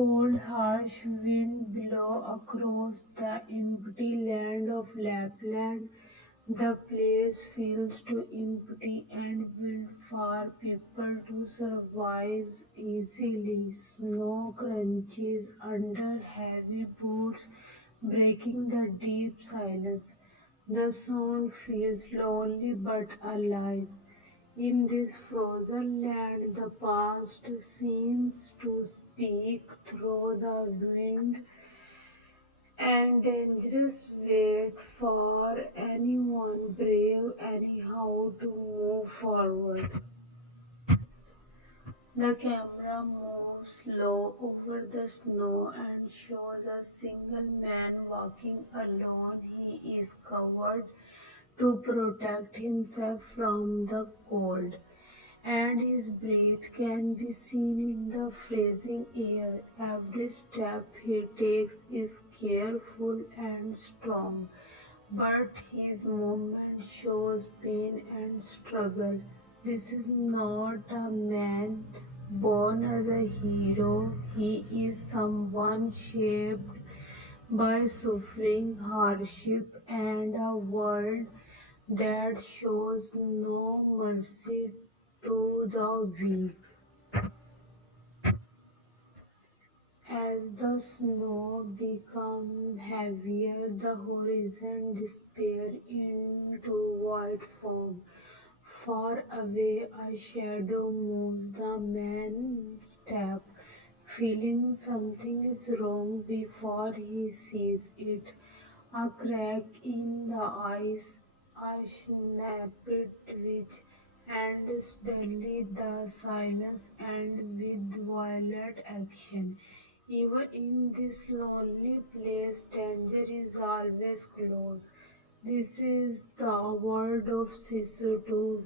cold, harsh wind blow across the empty land of Lapland. The place feels too empty and built for people to survive easily. Snow crunches under heavy boots, breaking the deep silence. The sound feels lonely but alive. In this frozen land, the past seems to speak through the wind and dangerous wait for anyone brave anyhow to move forward. The camera moves slow over the snow and shows a single man walking alone. He is covered to protect himself from the cold, and his breath can be seen in the freezing air. Every step he takes is careful and strong, but his movement shows pain and struggle. This is not a man born as a hero, he is someone shaped by suffering, hardship, and a world that shows no mercy to the weak. As the snow becomes heavier, the horizon disappears into white foam. Far away, a shadow moves. The man steps, feeling something is wrong before he sees it. A crack in the ice, a snapped twitch, and suddenly the silence ends with violent action. Even in this lonely place, danger is always close. This is the world of Sisu,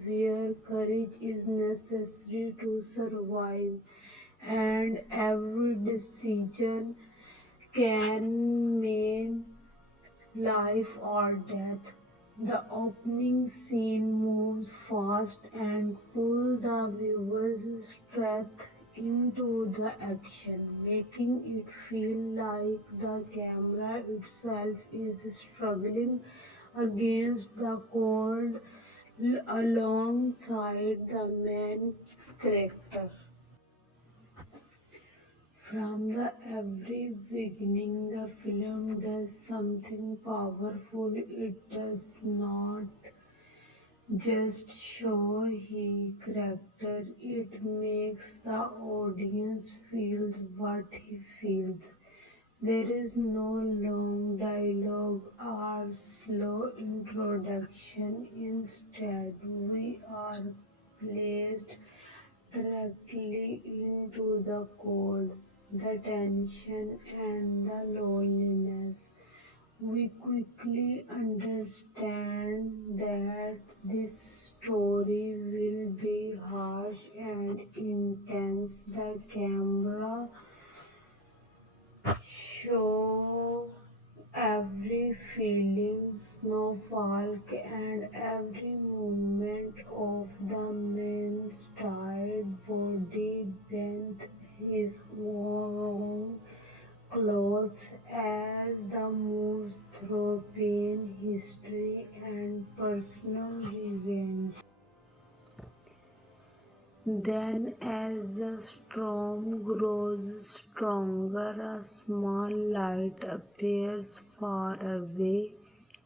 where courage is necessary to survive, and every decision can mean life or death. The opening scene moves fast and pulls the viewer's strength into the action, making it feel like the camera itself is struggling against the cold alongside the main character. From the every beginning, the film does something powerful. It does not just show his character, it makes the audience feel what he feels. There is no long dialogue or slow introduction. Instead, we are placed directly into the cold, the tension, and the loneliness. We quickly understand that this story will be harsh and intense. The camera show every feeling, snowfall, and every movement of the man's tired body beneath his worn clothes as the moves through pain, history, and personal revenge. Then, as the storm grows stronger, a small light appears far away.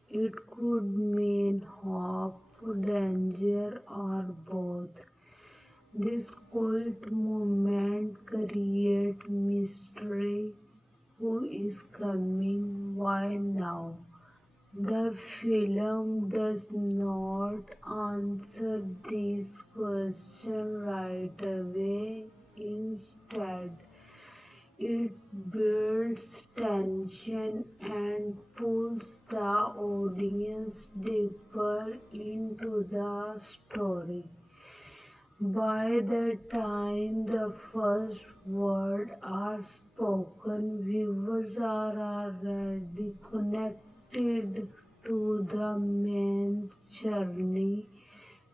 It could mean hope, danger, or both. This quiet moment creates mystery. Who is coming? Why now? The film does not answer these questions right away. Instead, it builds tension and pulls the audience deeper into the story. By the time the first words are spoken, viewers are already connected to the main journey,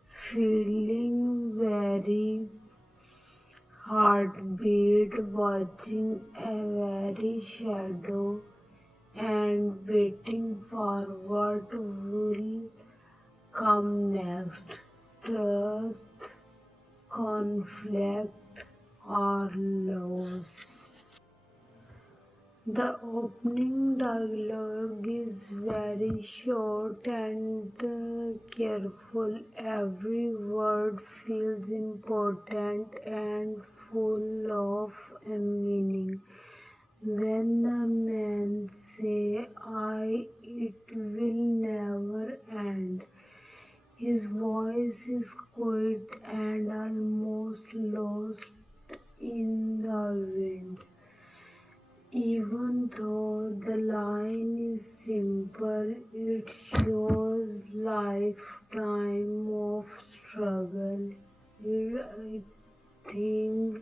feeling very heartbeat, watching every shadow and waiting for what will come next. Truth, conflict, or loss. The opening dialogue is very short and careful. Every word feels important and full of meaning. When the men say, it will never end, his voice is quiet and almost lost in the wind. Even though the line is simple, it shows lifetime of struggle. I think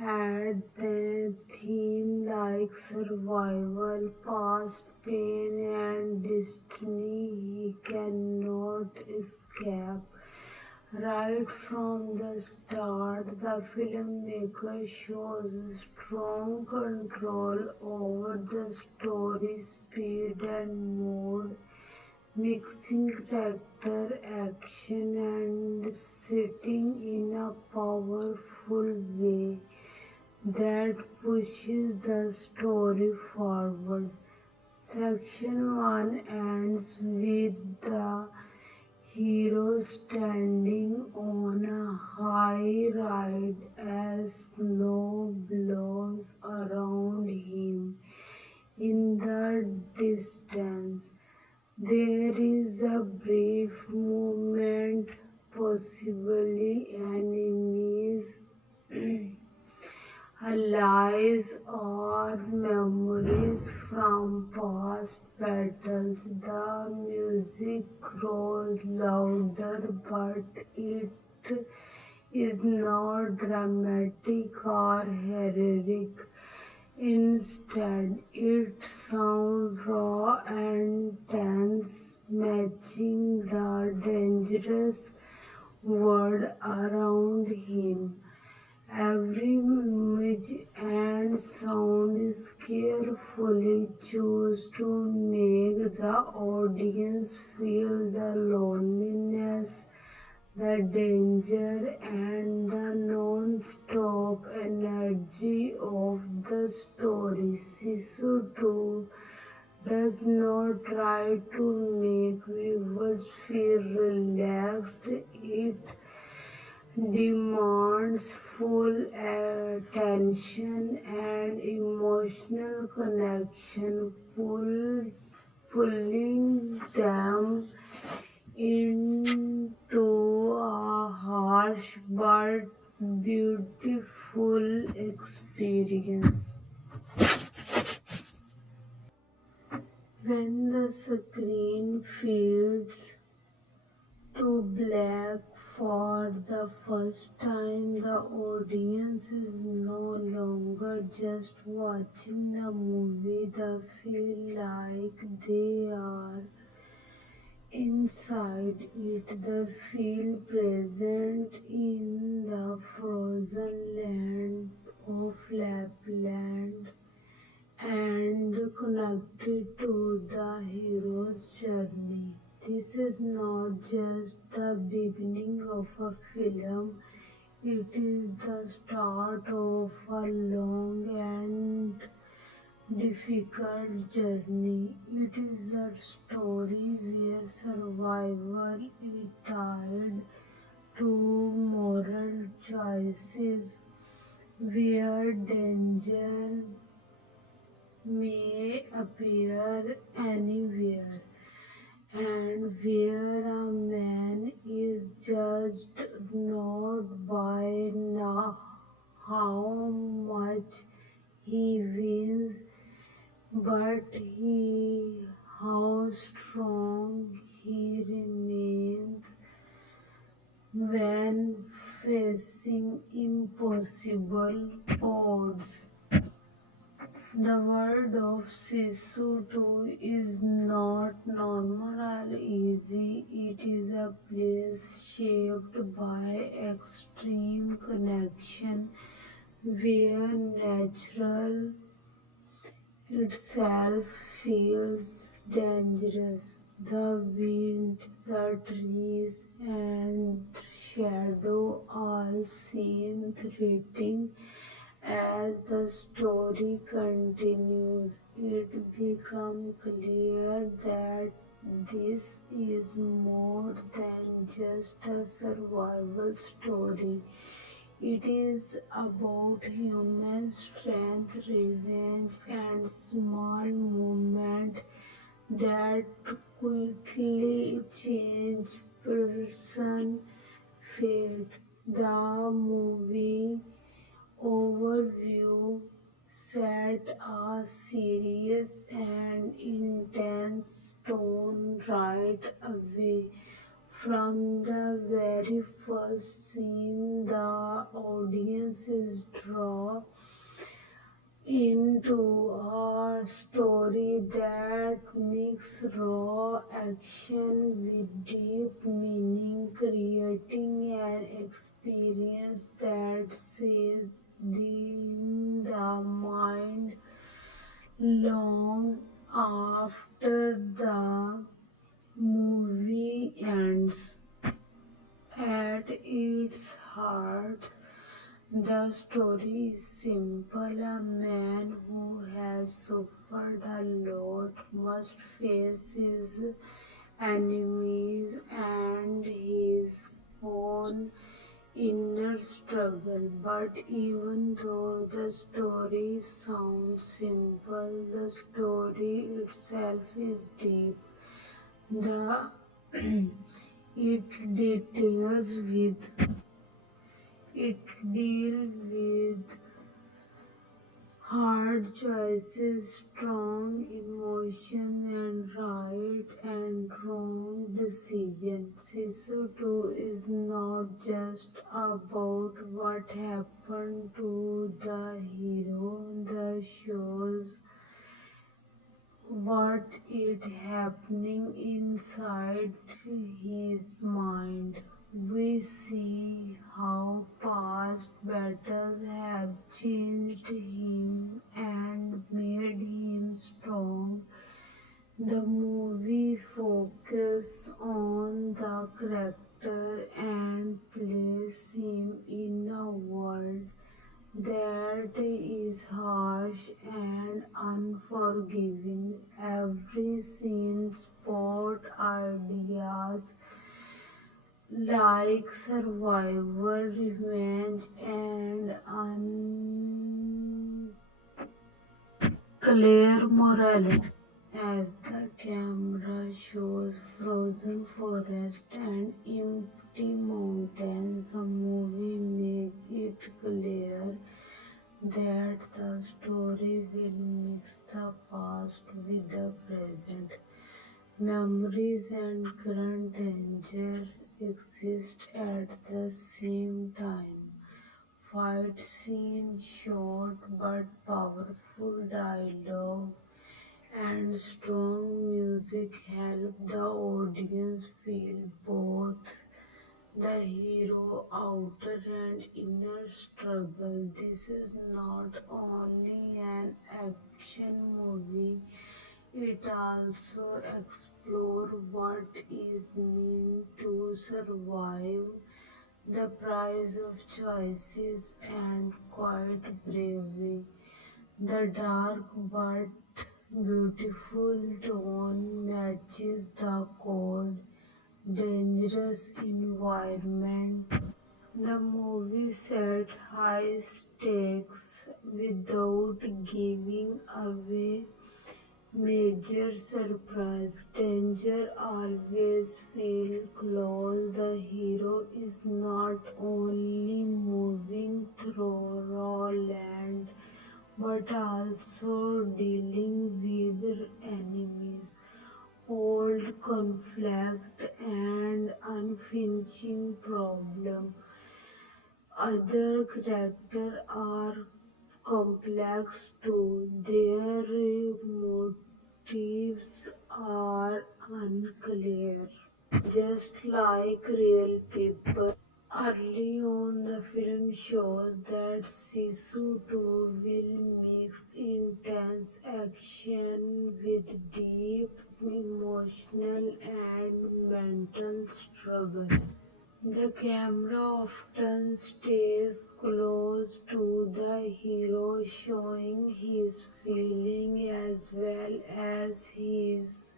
at the theme like survival, past pain and destiny he cannot escape. Right from the start, the filmmaker shows strong control over the story speed and mood, mixing character, action, and setting in a powerful way that pushes the story forward. Section 1 ends with the hero standing on a high ride as snow blows around him. In the distance, there is a brief moment, possibly enemies, allies, or memories from past battles. The music grows louder, but it is not dramatic or heroic. Instead, it sounds raw and tense, matching the dangerous world around him. Every image and sound is carefully chosen to make the audience feel the loneliness, the danger, and the non-stop energy of the story. Sisu 2 does not try to make viewers feel relaxed. It demands full attention and emotional connection, pulling them into a harsh but beautiful experience. When the screen fades to black for the first time, the audience is no longer just watching the movie, they feel like they are inside it. They feel present in the frozen land of Lapland and connected to the hero's journey. This is not just the beginning of a film, it is the start of a long and difficult journey. It is a story where survival is tied to moral choices, where danger may appear anywhere, and where a man is judged not by how much he wins, but how strong he remains when facing impossible odds. The world of Sisu 2 is not normal or easy. It is a place shaped by extreme connection, where natural itself feels dangerous. The wind, the trees, and shadow all seem threatening. As the story continues, it becomes clear that this is more than just a survival story. It is about human strength, revenge, and small movement that quickly change person fate. The movie overview set a serious and intense tone right away. From the very first scene, the audience is drawn into a story that mixes raw action with deep meaning, creating an experience that stays in the mind long after the movie ends. At its heart, the story is simple. A man who has suffered a lot must face his enemies and his own inner struggle. But even though the story sounds simple, the story itself is deep. The it details with it deal with hard choices, strong emotion, and right and wrong decision. Sisu 2 is not just about what happened to the hero, the shows what is happening inside his mind. We see how past battles have changed him and made him strong. The movie focuses on the character and places him in a world that is harsh and unforgiving. Every scene sport ideas like survival, revenge, and unclear morality. As the camera shows frozen forest and empty mountains, the movie makes it clear that the story will mix the past with the present. Memories and current danger exist at the same time. Fight scene, short but powerful dialogue, and strong music help the audience feel both the hero outer and inner struggle. This is not only an action movie, it also explores what is meant to survive, the price of choices and quiet bravery. The dark but beautiful tone matches the cold, dangerous environment. The movie set high stakes without giving away major surprise. Danger always feels close. The hero is not only moving through raw land but also dealing with enemies, old conflict, and unfinished problem. Other characters are complex too. Their motives are unclear, just like real people. Early on, the film shows that Sisu too will mix intense action with deep emotional and mental struggle. The camera often stays close to the hero, showing his feeling as well as his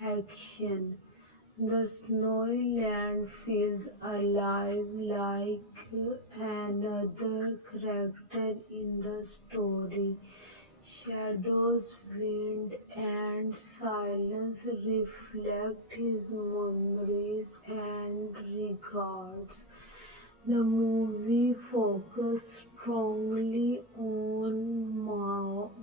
action. The snowy land feels alive like another character in the story. Shadows, wind, and silence reflect his memories and regards. The movie focuses strongly on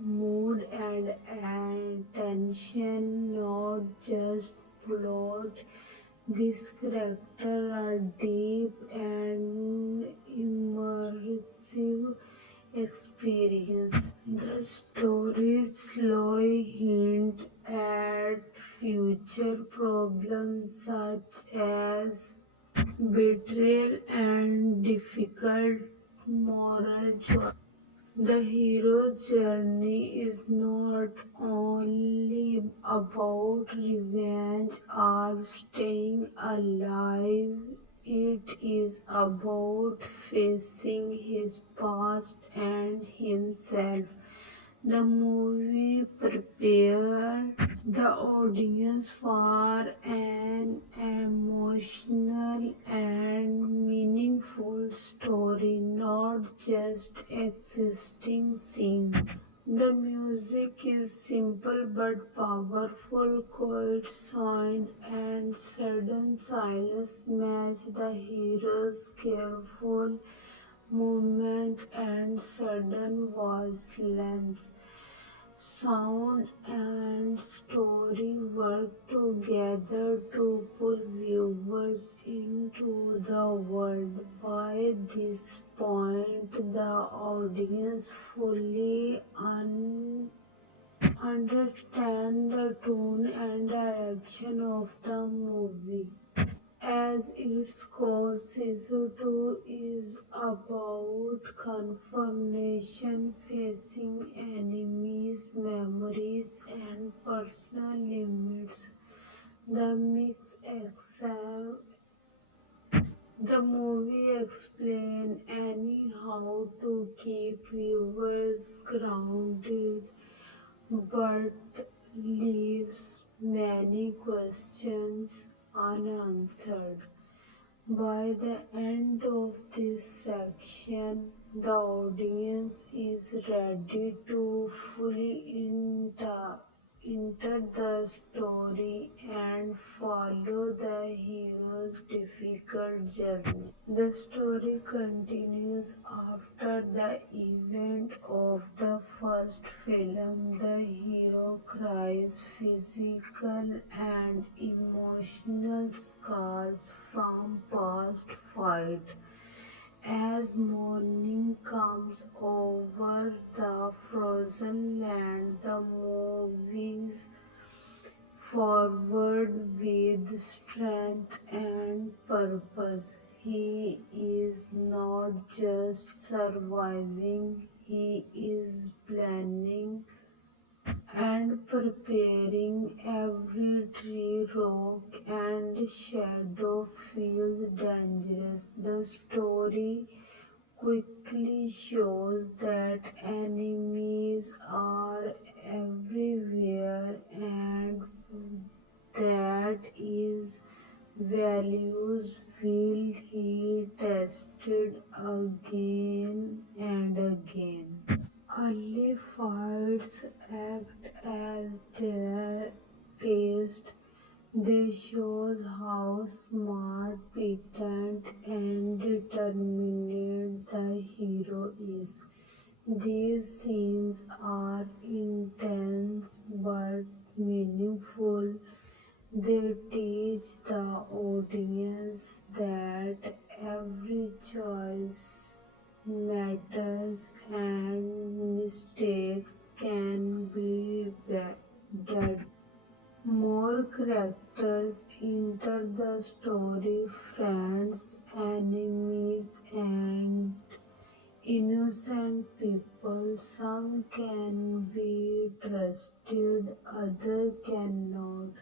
mood and tension, not just plot. These characters are deep and immersive experience. The story slowly hint at future problems such as betrayal and difficult moral choice. The hero's journey is not only about revenge or staying alive, it is about facing his past and himself. The movie prepared the audience for an emotional and meaningful story, not just existing scenes. The music is simple but powerful, quiet sound and sudden silence match the hero's careful movement and sudden violence. Sound and story work together to pull viewers into the world. By this point, the audience fully understand the tone and direction of the movie. As its core, Sisu 2 is about confrontation, facing enemies, memories, and personal limits. The mix exam the movie explains anyhow to keep viewers grounded but leaves many questions unanswered. By the end of this section, the audience is ready to fully enter the story and follow the hero's difficult journey. The story continues after the event of the first film. The hero cries physical and emotional scars from past fight. As morning comes over the frozen land, the movies forward with strength and purpose. He is not just surviving, he is planning and preparing. Every tree, rock, and shadow feels dangerous. The story quickly shows that enemies are everywhere and that his values will be tested again and again. Early fights act as the test. They shows how smart, patent, and determined the hero is. These scenes are intense but meaningful. They teach the audience that every choice matters and mistakes can be deadly. More characters enter the story, friends, enemies, and innocent people. Some can be trusted, others cannot.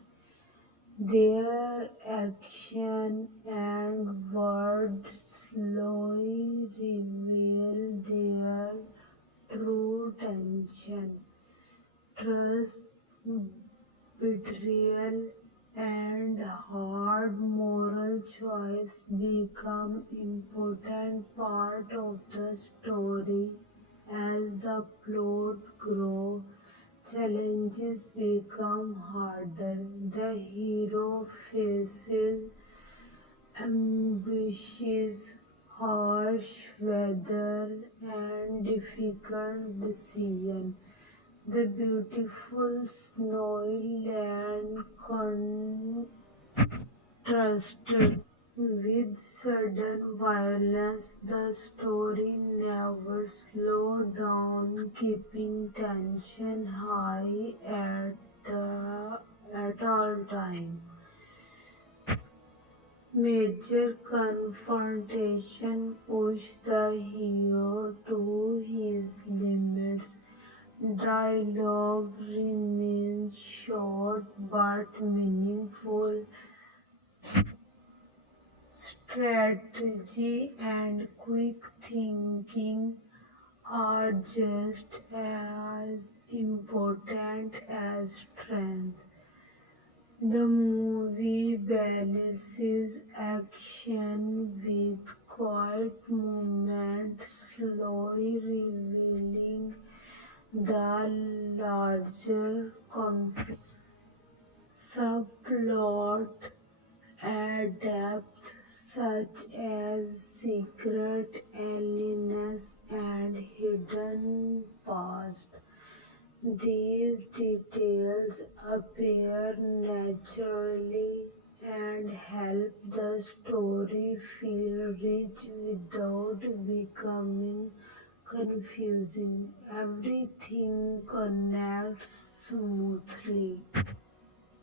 Their action and words slowly reveal their true tension. Trust, betrayal, and hard moral choice become important part of the story. As the plot grows, challenges become harder. The hero faces ambushes, harsh weather, and difficult decisions. The beautiful snowy land contrasted with sudden violence. The story never slowed down, keeping tension high at all times. Major confrontation push the hero to his limits. Dialogue remains short but meaningful. Strategy and quick thinking are just as important as strength. The movie balances action with quiet movement, slowly revealing the larger conflict. Subplot add depth such as secret illness and hidden past. These details appear naturally and help the story feel rich without becoming confusing. Everything connects smoothly.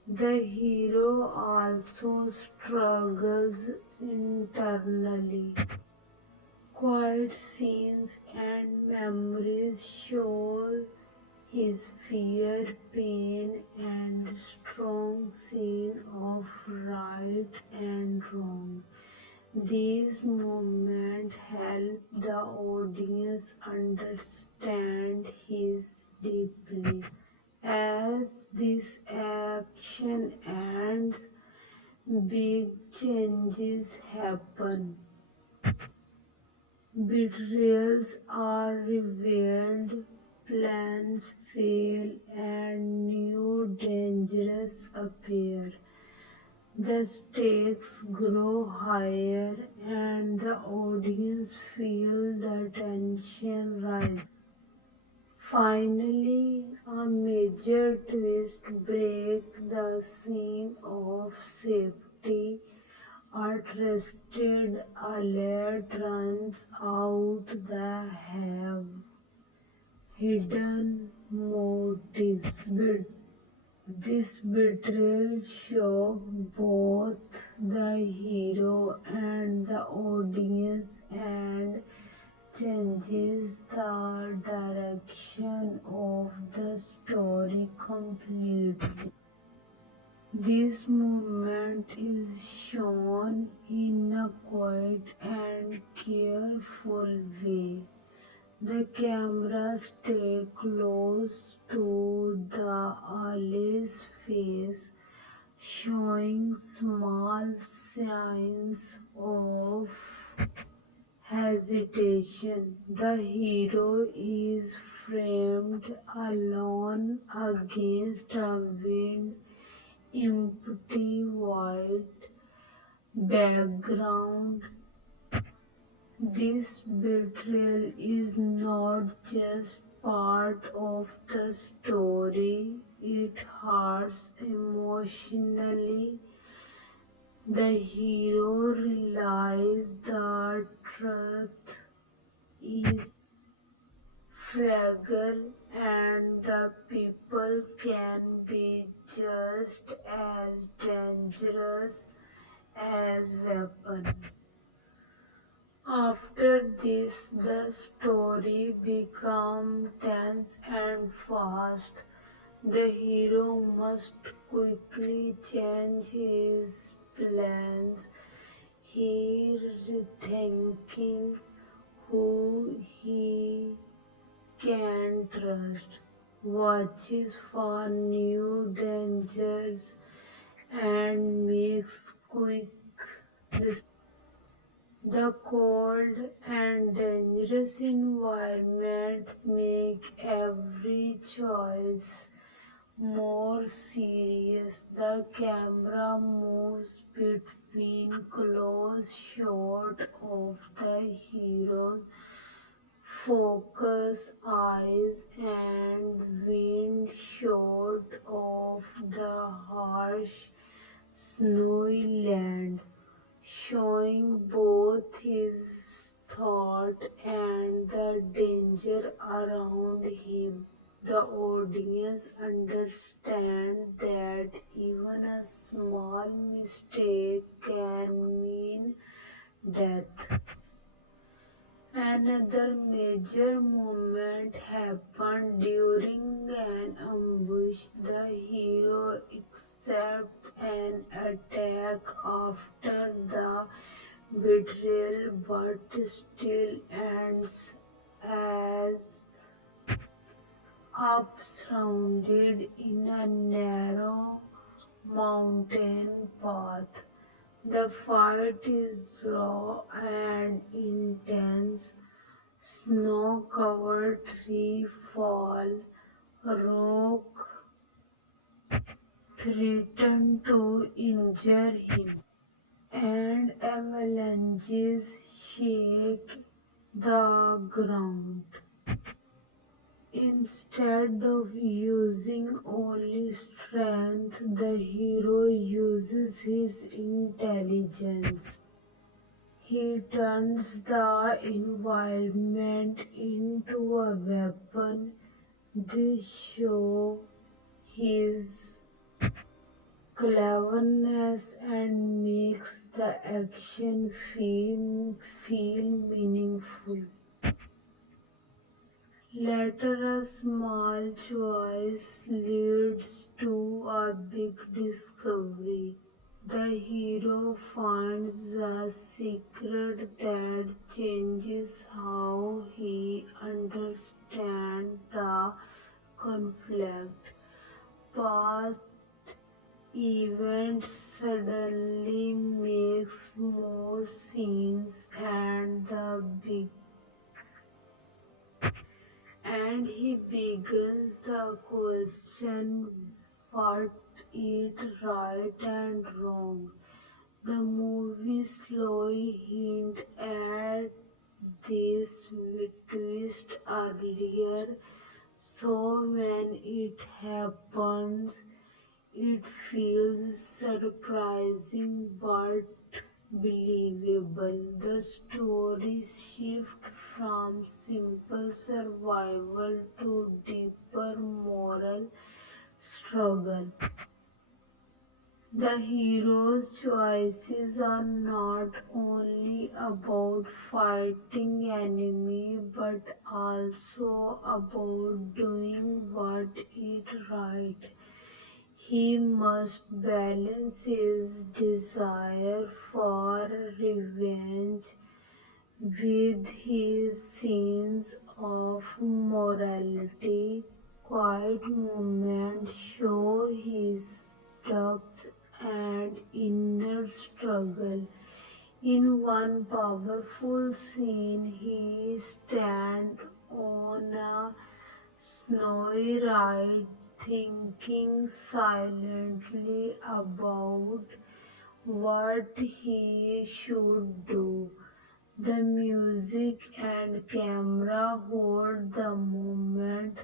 The hero also struggles internally. Quiet scenes and memories show his fear, pain, and strong sense of right and wrong. These moments help the audience understand his deeply. As this action ends, big changes happen. Betrayals are revealed, plans fail, and new dangers appear. The stakes grow higher, and the audience feel the tension rise. Finally, a major twist breaks the scene of safety. A trusted alert runs out the have hidden motives. This betrayal shocked both the hero and the audience and changes the direction of the story completely. This movement is shown in a quiet and careful way. The camera stays close to the Ali's face, showing small signs of hesitation. The hero is framed alone against a wind, empty white background. This betrayal is not just part of the story, it hurts emotionally. The hero realizes the truth is fragile and the people can be just as dangerous as weapons. After this, the story becomes tense and fast. The hero must quickly change his plans. He rethinking who he can trust, watches for new dangers, and makes quick decisions. The cold and dangerous environment make every choice more serious. The camera moves between close shot of the hero's focus eyes and wind shot of the harsh snowy land, showing both his thought and the danger around him. The audience understands that even a small mistake can mean death. Another major moment happened during an ambush. The hero accepts an attack after the betrayal but still ends as up surrounded in a narrow mountain path. The fight is raw and intense. Snow-covered trees fall, rock threaten to injure him, and avalanches shake the ground. Instead of using only strength, the hero uses his intelligence. He turns the environment into a weapon. This shows his cleverness and makes the action feel meaningful. Later, a small choice leads to a big discovery. The hero finds a secret that changes how he understands the conflict. Past events suddenly makes more sense and he begins the question what is right and wrong. The movie slowly hint at this twist earlier, so when it happens, it feels surprising but believable. The story shifts from simple survival to deeper moral struggle. The hero's choices are not only about fighting enemy but also about doing what is right. He must balance his desire for revenge with his sense of morality. Quiet moments show his depth and inner struggle. In one powerful scene, he stands on a snowy ride thinking silently about what he should do. The music and camera hold the moment,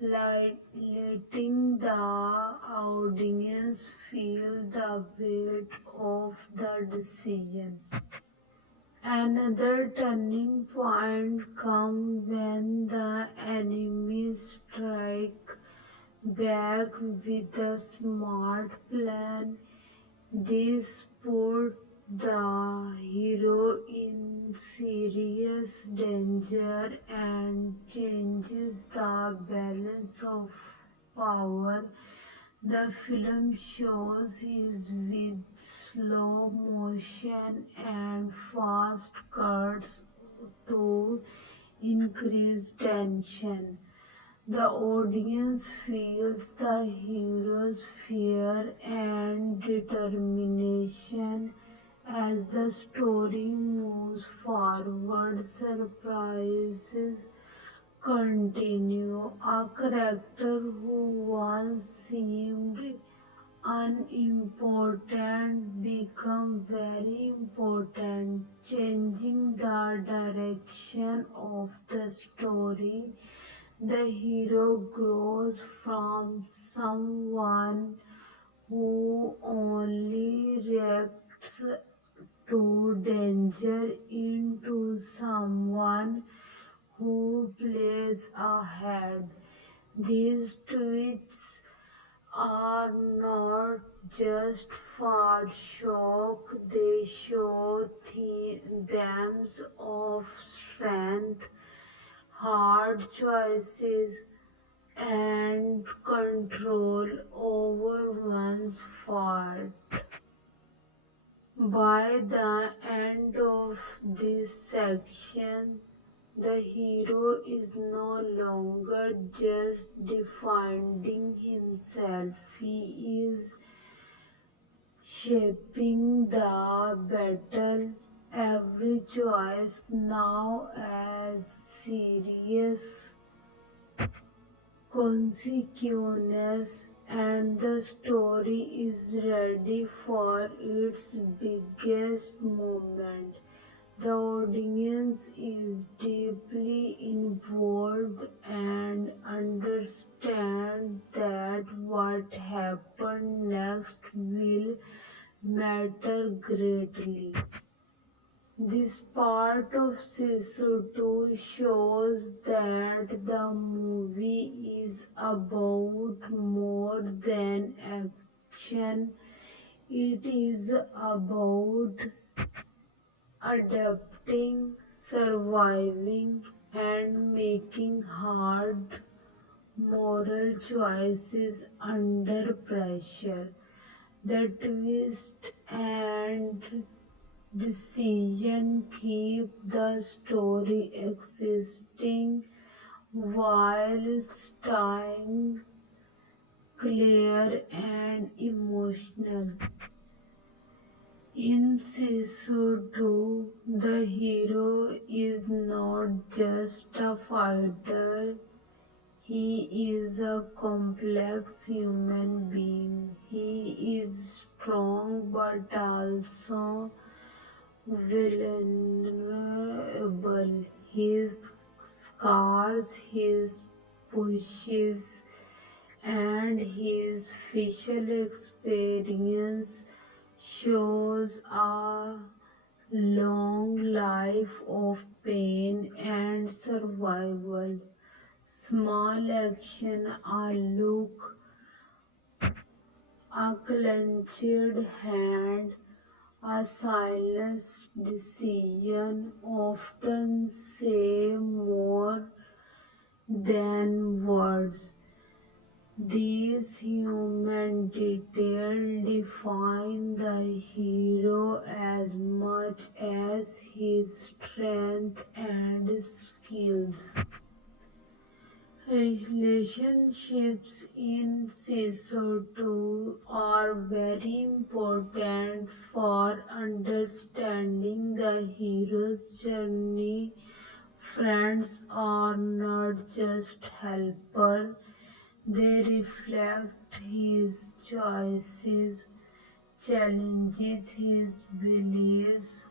letting the audience feel the weight of the decision. Another turning point comes when the enemies strike back with a smart plan. This put the hero in serious danger and changes the balance of power. The film shows his with slow motion and fast cuts to increase tension. The audience feels the hero's fear and determination as the story moves forward. Surprises continue. A character who once seemed unimportant become very important, changing the direction of the story. The hero grows from someone who only reacts to danger into someone who plays ahead. These twists are not just for shock, they show themes of strength, hard choices, and control over one's fault. By the end of this section, the hero is no longer just defending himself, he is shaping the battle. Every choice now as serious consequences, and the story is ready for its biggest moment. The audience is deeply involved and understand that what happened next will matter greatly. This part of Sisu 2 shows that the movie is about more than action. It is about adapting, surviving, and making hard moral choices under pressure. The twist and decision keep the story existing while staying clear and emotional. In Sisu 2, the hero is not just a fighter, he is a complex human being. He is strong but also vulnerable. His scars, his pushes, and his facial experience shows a long life of pain and survival. Small action, a look, a clenched hand, a silent decision often say more than words. These human details define the hero as much as his strength and skills. Relationships in Sisu 2 are very important for understanding the hero's journey. Friends are not just helpers, they reflect his choices, challenges his beliefs,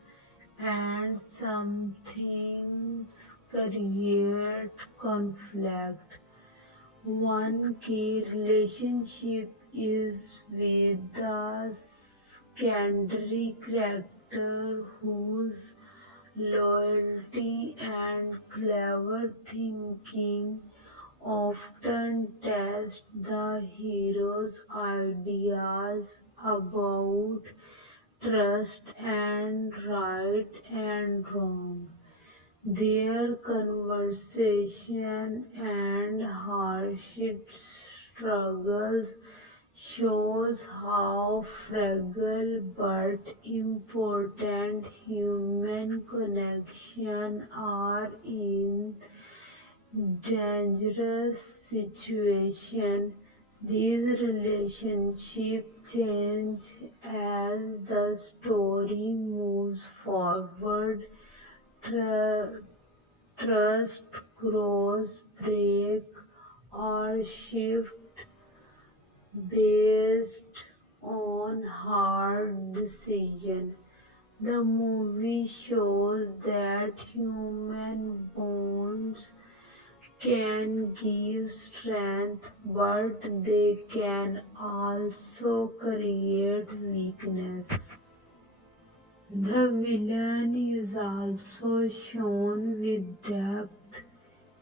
and some things create conflict. One key relationship is with the secondary character whose loyalty, and clever thinking often test the hero's ideas about trust and right and wrong. Their conversation and hardship struggles shows how fragile but important human connections are in dangerous situation. These relationships change as the story moves forward. Tr- Trust grows, break, or shift based on hard decision. The movie shows that human bonds can give strength, but they can also create weakness. The villain is also shown with depth.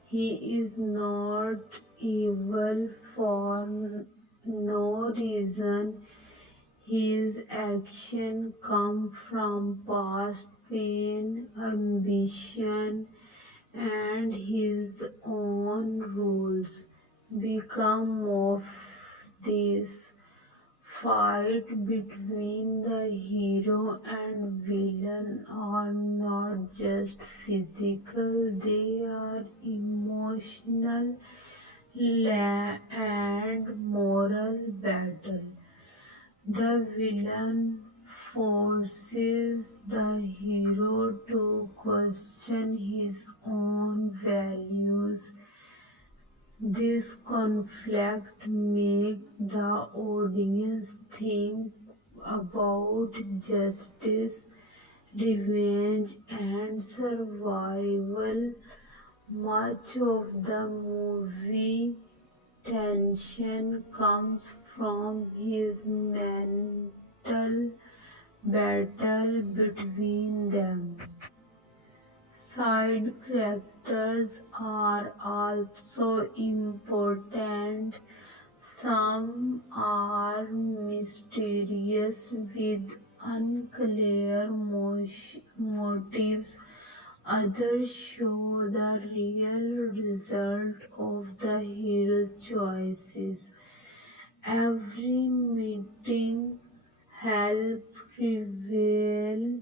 He is not evil for no reason. His actions come from past pain, ambition, and his own rules. Become of this fight between the hero and villain are not just physical, they are emotional and moral battle. The villain forces the hero to question his own values. This conflict makes the audience think about justice, revenge, and survival. Much of the movie tension comes from his mental battle between them. Side characters are also important. Some are mysterious with unclear motives. Others show the real result of the hero's choices. Every meeting helps reveal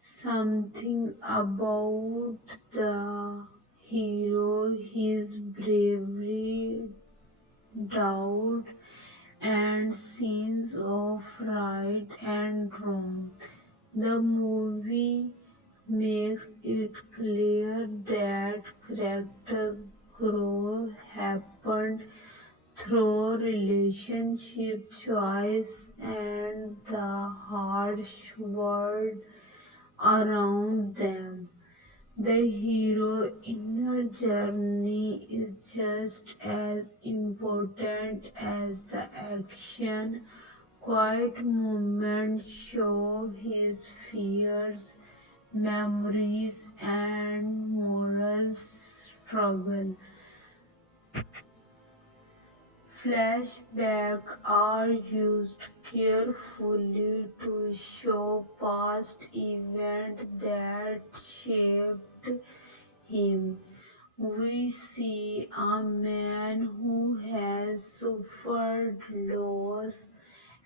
something about the hero, his bravery, doubt, and scenes of right and wrong. The movie makes it clear that character growth happened through relationship choice and the harsh world around them. The hero inner journey is just as important as the action. Quiet moments show his fears, memories, and moral struggle. Flashbacks are used carefully to show past events that shaped him. We see a man who has suffered loss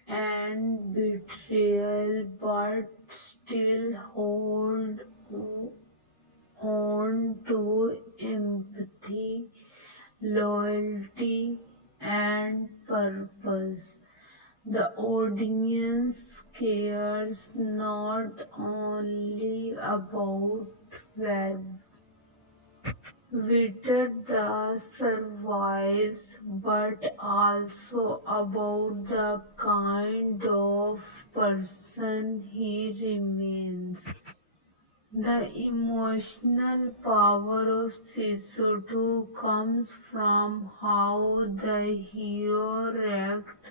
and betrayal but still hold on to empathy, loyalty, and purpose. The audience cares not only about whether the survives but also about the kind of person he remains. The emotional power of Sisu comes from how the hero reacts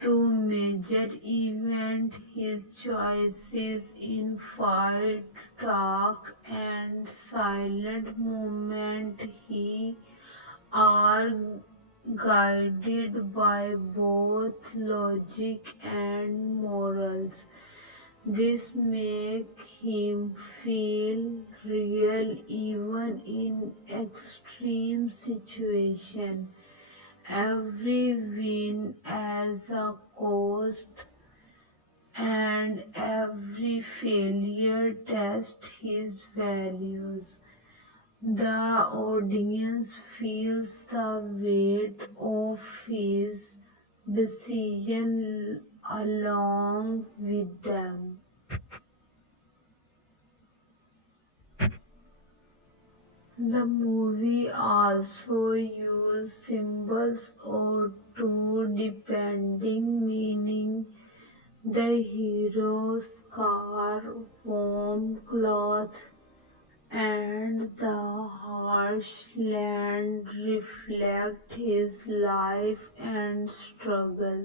to major event. His choices in fight, talk, and silent movement he are guided by both logic and morals. This makes him feel real even in extreme situation. Every win has a cost and every failure tests his values. The audience feels the weight of his decision along with them. The movie also used symbols or two depending meaning. The hero's car, warm cloth, and the harsh land reflect his life and struggle.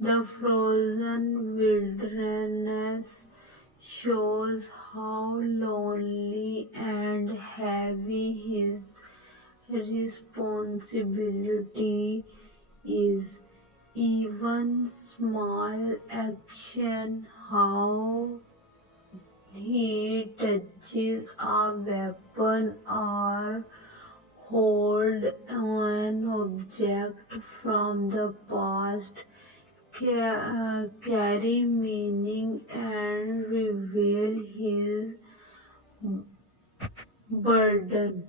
The frozen wilderness shows how lonely and heavy his responsibility is. Even small action, how he touches a weapon or hold an object from the past, carry meaning and reveal his burden.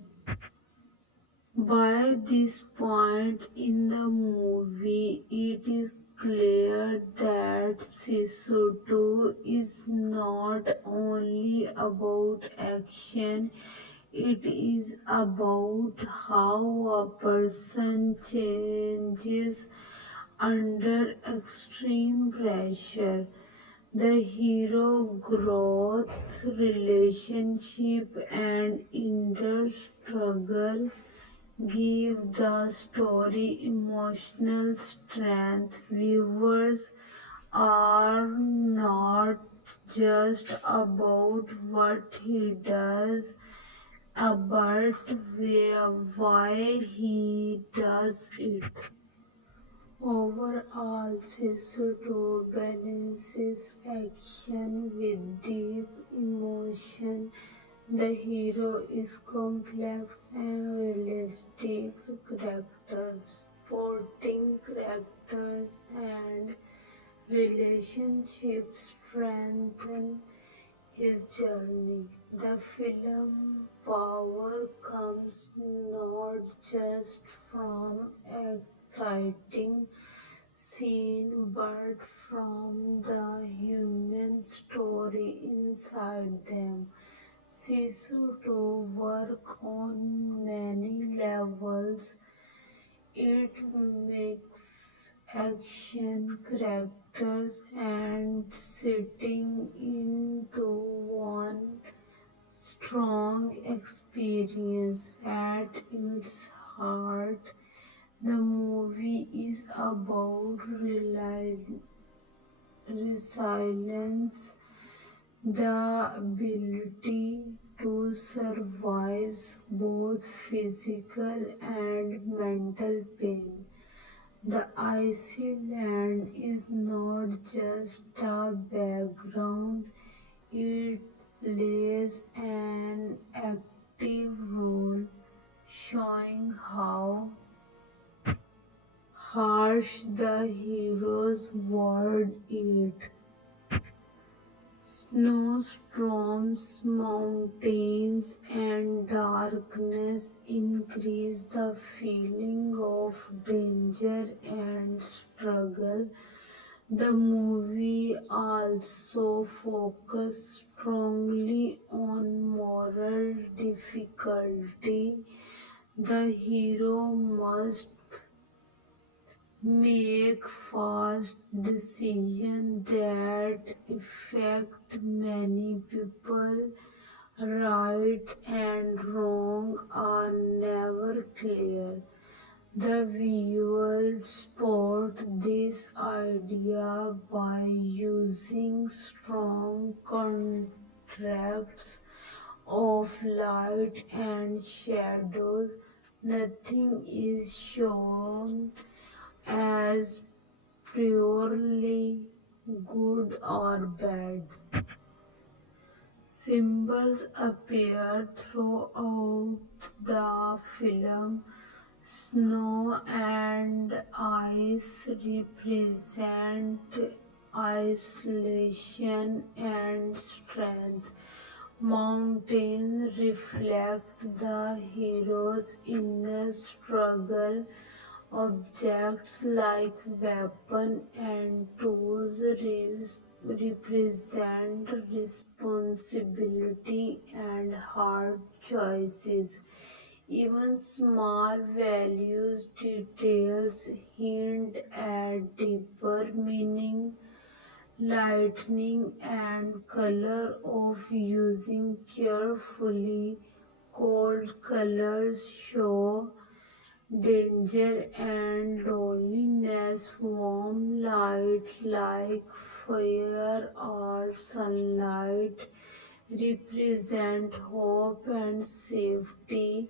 By this point in the movie, it is clear that Sisu 2 is not only about action, it is about how a person changes under extreme pressure. The hero growth, relationship, and inner struggle give the story emotional strength. Viewers are not just about what he does, but why he does it. Overall, Sisu balances action with deep emotion. The hero is complex and realistic characters, supporting characters and relationships strengthen his journey. The film power comes not just from exciting scene but from the human story inside them. Sisu to work on many levels. It makes action, characters, and setting into one strong experience. At its heart, the movie is about resilience, the ability to survive both physical and mental pain. The icy land is not just a background, it plays an active role, showing how harsh the hero's world is. Snowstorms, mountains, and darkness increase the feeling of danger and struggle. The movie also focuses strongly on moral difficulty. The hero must make fast decisions that affect many people. Right and wrong are never clear. The visual support this idea by using strong contrasts of light and shadows. Nothing is shown as purely good or bad. Symbols appear throughout the film. Snow and ice represent isolation and strength. Mountains reflect the hero's inner struggle. Objects like weapons and tools represent responsibility and hard choices. Even small values details hint at deeper meaning. Lighting and color of using carefully. Cold colors show danger and loneliness. Warm light like fire or sunlight represent hope and safety.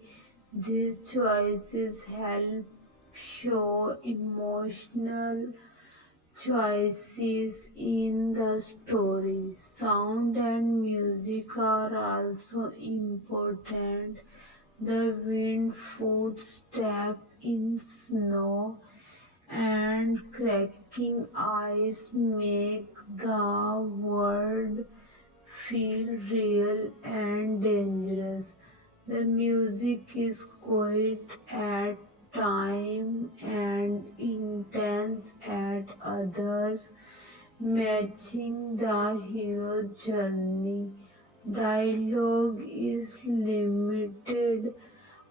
These choices help show emotional choices in the story. Sound and music are also important. The wind, footstep in snow, and cracking ice make the world feel real and dangerous. The music is quiet at times and intense at others, matching the hero's journey. Dialogue is limited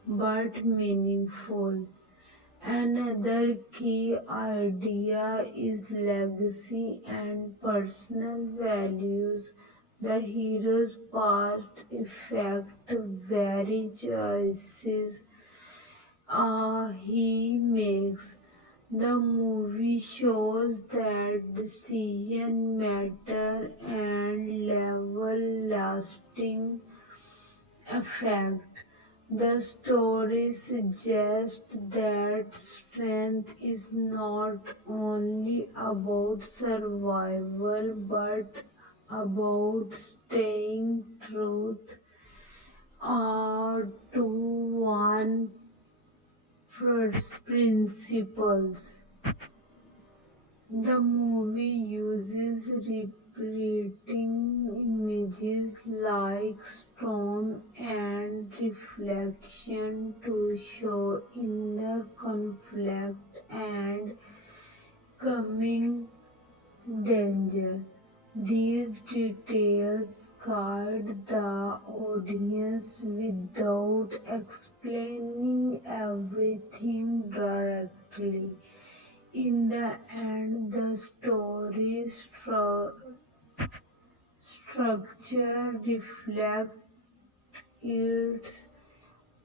but meaningful. Another key idea is legacy and personal values. The hero's past affect very choices he makes. The movie shows that decision matter and level lasting effect. The story suggests that strength is not only about survival but about staying true to one's principles. The movie uses repeating images like storm and reflection to show inner conflict and coming danger. These details guide the audience without explaining everything directly. In the end, the story structure reflects its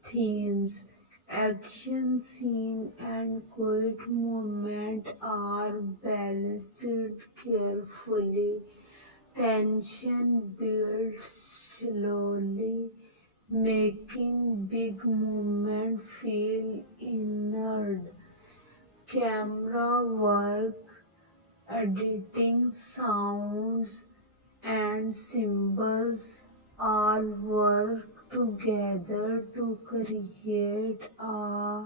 themes. Action scene and quiet movement are balanced carefully. Tension builds slowly, making big movement feel inert. Camera work, editing, sounds, and symbols all work together to create a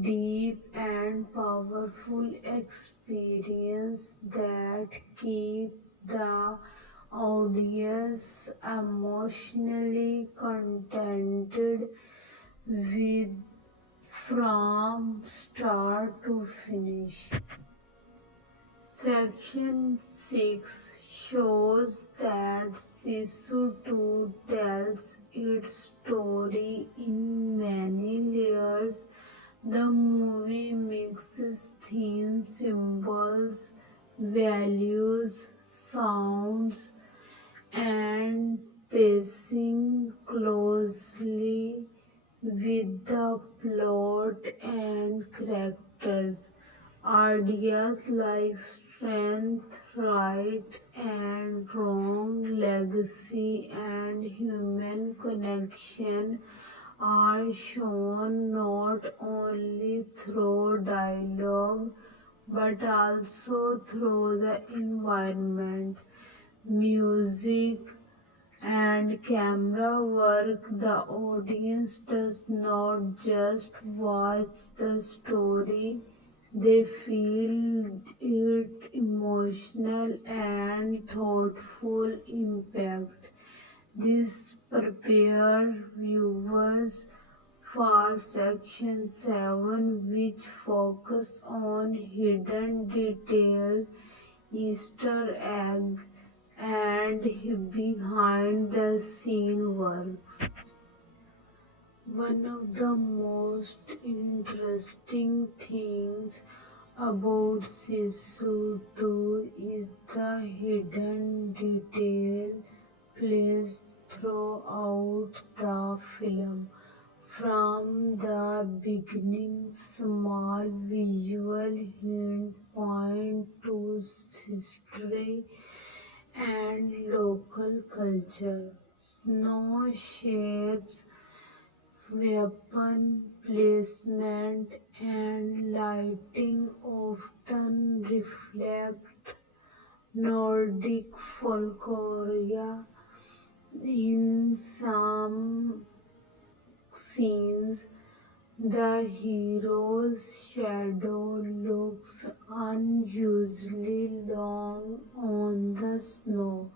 deep and powerful experience that keep the audience emotionally contented with from start to finish. Section 6 shows that Sisu 2 tells its story in many layers. The movie mixes themes, symbols, values, sounds, and pacing closely. with the plot and characters. Ideas like strength, right and wrong, legacy, and human connection are shown not only through dialogue but also through the environment, music, and camera work. The audience does not just watch the story, they feel its emotional and thoughtful impact. This prepares viewers for section 7, which focus on hidden detail, Easter egg, and behind the scene works. One of the most interesting things about Sisu 2 is the hidden detail placed throughout the film. From the beginning, small visual hints point to history and local culture. Snow shapes, weapon placement, and lighting often reflect Nordic folklore. In some scenes, the hero's shadow looks unusually long on the snow.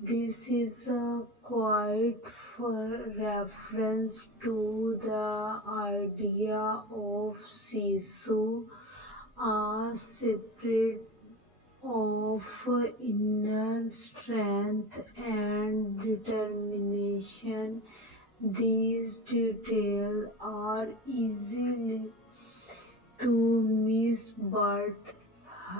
This is a quiet reference to the idea of Sisu, a spirit of inner strength and determination. These details are easily to miss but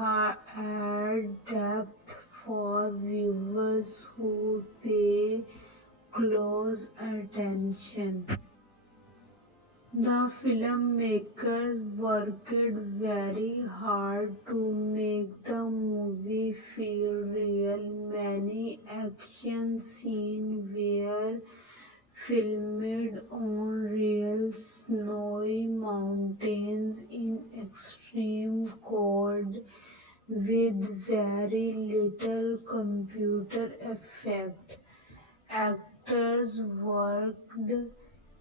add depth for viewers who pay close attention. The filmmakers worked very hard to make the movie feel real. Many action scenes were filmed on real snowy mountains in extreme cold with very little computer effect. Actors worked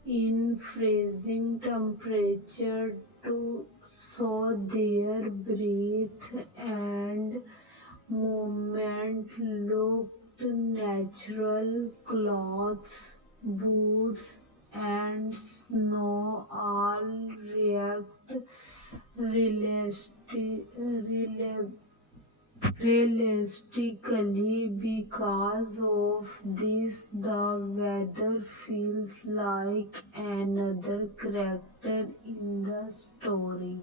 in freezing temperature to so their breath and movement looked natural. Clothes, boots, and snow all react realistic, realistically. Because of this, the weather feels like another character in the story,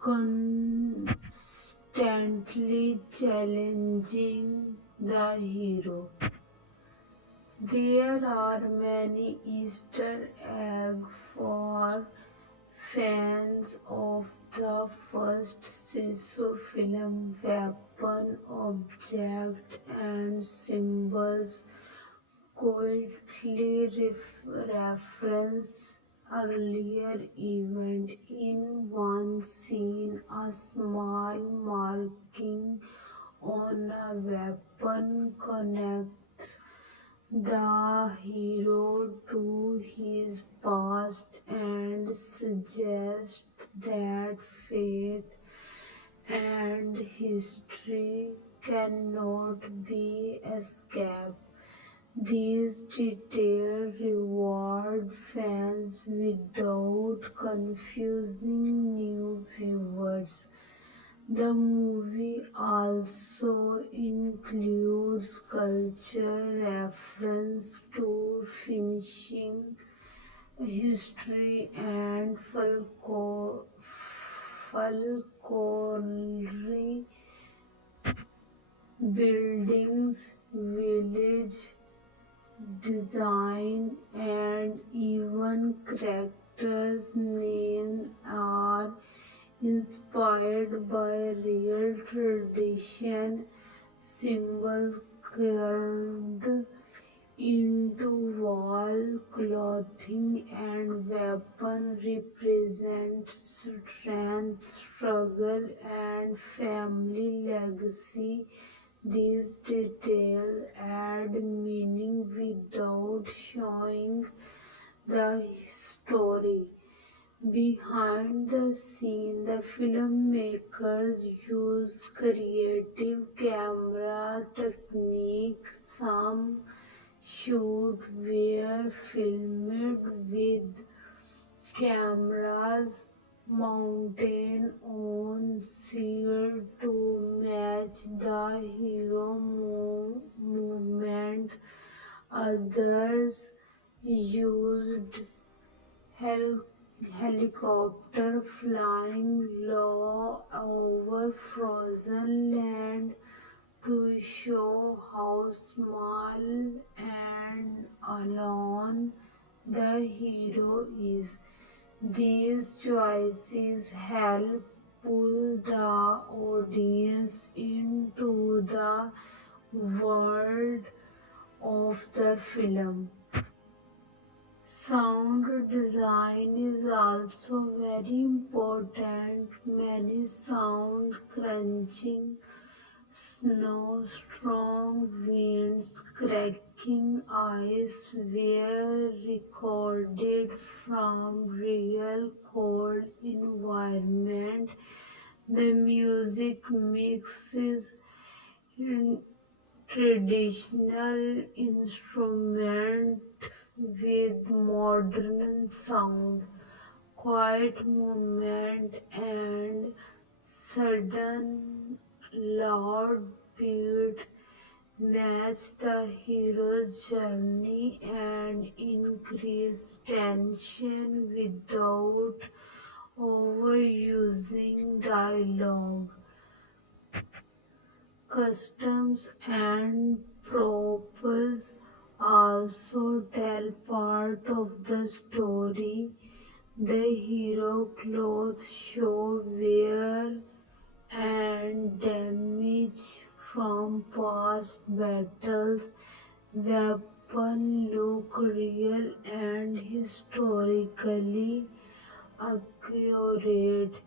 constantly challenging the hero. There are many Easter eggs for fans of the first Sisu film. Weapon, object, and symbols quickly reference earlier event. In one scene, a small marking on a weapon connects the hero to his past and suggests that fate and history cannot be escaped. These details reward fans without confusing new viewers. The movie also includes culture reference to finishing history and folklore, buildings, village design, and even characters' names are inspired by real tradition. Symbols carved into wall clothing and weapon represent strength, struggle, and family legacy. These details add meaning without showing the story. Behind the scene, the filmmakers use creative camera techniques. Some shoot were filmed with cameras mounted on shield to match the hero movement. Others used hel- helicopter flying low over frozen land to show how small and alone the hero is. These choices help pull the audience into the world of the film. Sound design is also very important. Many sound crunching, snow, strong winds, cracking ice were recorded from real cold environment. The music mixes traditional instrument with modern sound, quiet movement and sudden loud beat match the hero's journey and increase tension without overusing dialogue. Customs and props also tell part of the story. The hero clothes show wear and damage from past battles. Weapons look real and historically accurate.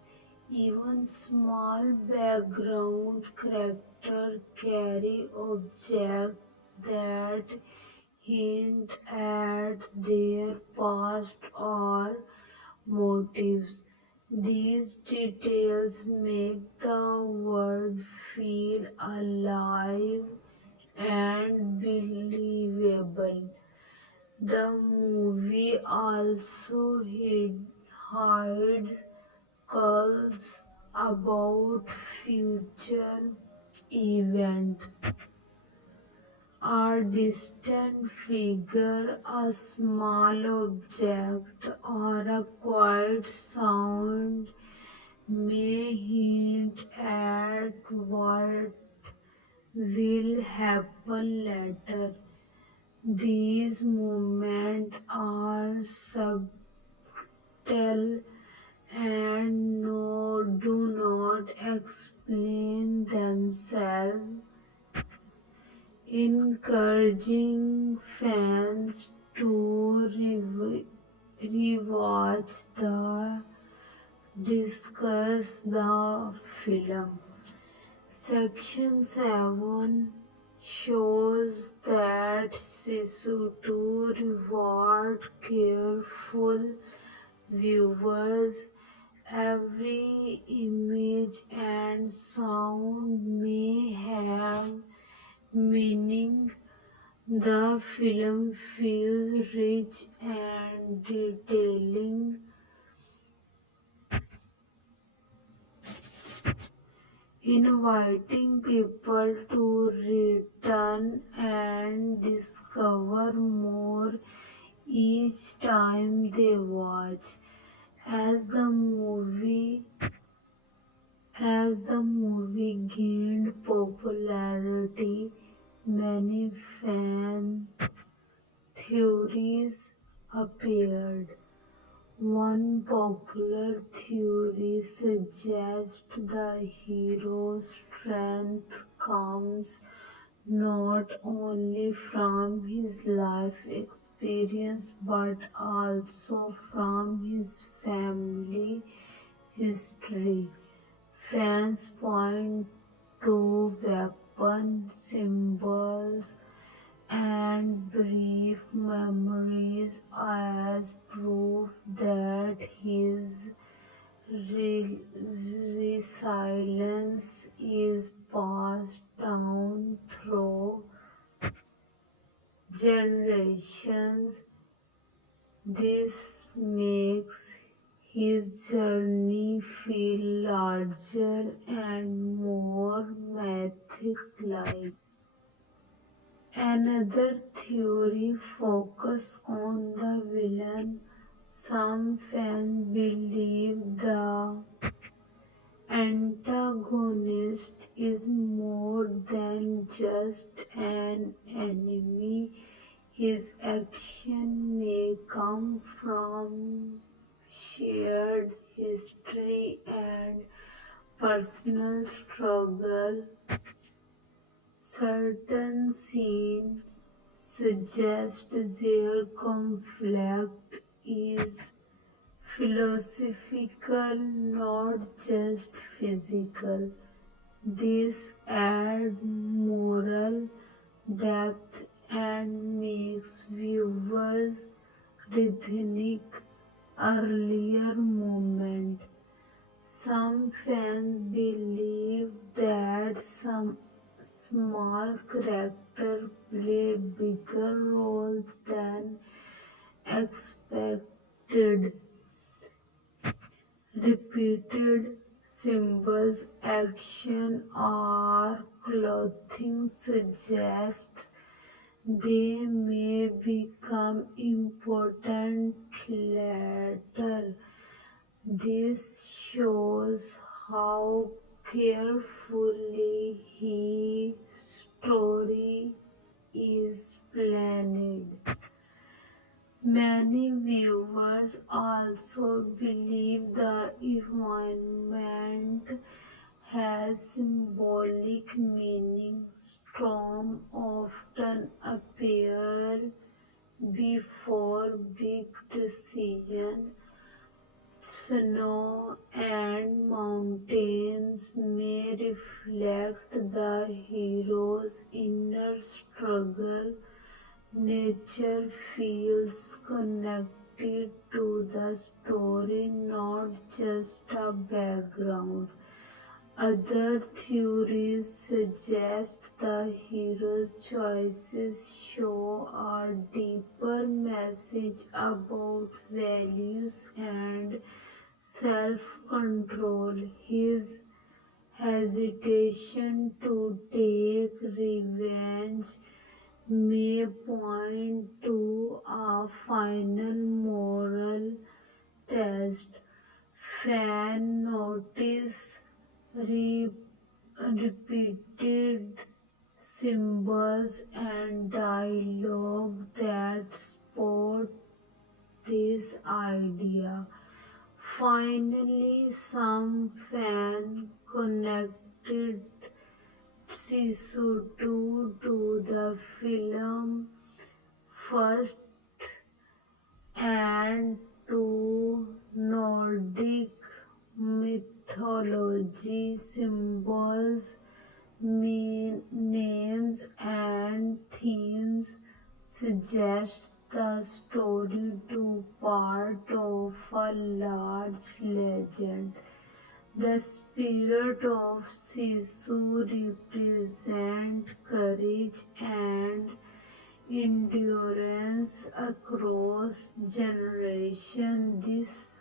Even small background characters carry objects that hint at their past or motives. These details make the world feel alive and believable. The movie also hides calls about future event. A distant figure, a small object, or a quiet sound may hint at what will happen later. These movements are subtle and do not explain themselves, encouraging fans to rewatch the discuss the film. Section 7 shows that Sisu to reward careful viewers. Every image and sound may have meaning. The film feels rich and detailing, inviting people to return and discover more each time they watch. As the movie as the movie gained popularity, many fans theories appeared. One popular theory suggests the hero's strength comes not only from his life experience but also from his family history. Fans point to weapon symbols and brief memories as proof that his resilience is passed down through generations. This makes his journey feel larger and more mythic-like. Another theory focuses on the villain. Some fans believe the antagonist is more than just an enemy. His action may come from shared history and personal struggle. Certain scenes suggest their conflict is philosophical, not just physical. This adds moral depth and makes viewers rethink earlier moments. Some fans believe that some small characters play bigger roles than expected. Repeated symbols, action, or clothing suggest they may become important later. This shows how carefully his story is planned. Many viewers also believe the environment has symbolic meaning. Storms often appear before big decisions. Snow and mountains may reflect the hero's inner struggle. Nature feels connected to the story, not just a background. Other theories suggest the hero's choices show a deeper message about values and self-control. His hesitation to take revenge may point to a final moral test. Fan notice re- repeated symbols and dialogue that support this idea. Finally, some fans connected Sisu to the film first and to Nordic mythology symbols, names and themes suggest the story to part of a large legend. The spirit of Sisu represents courage and endurance across generations. This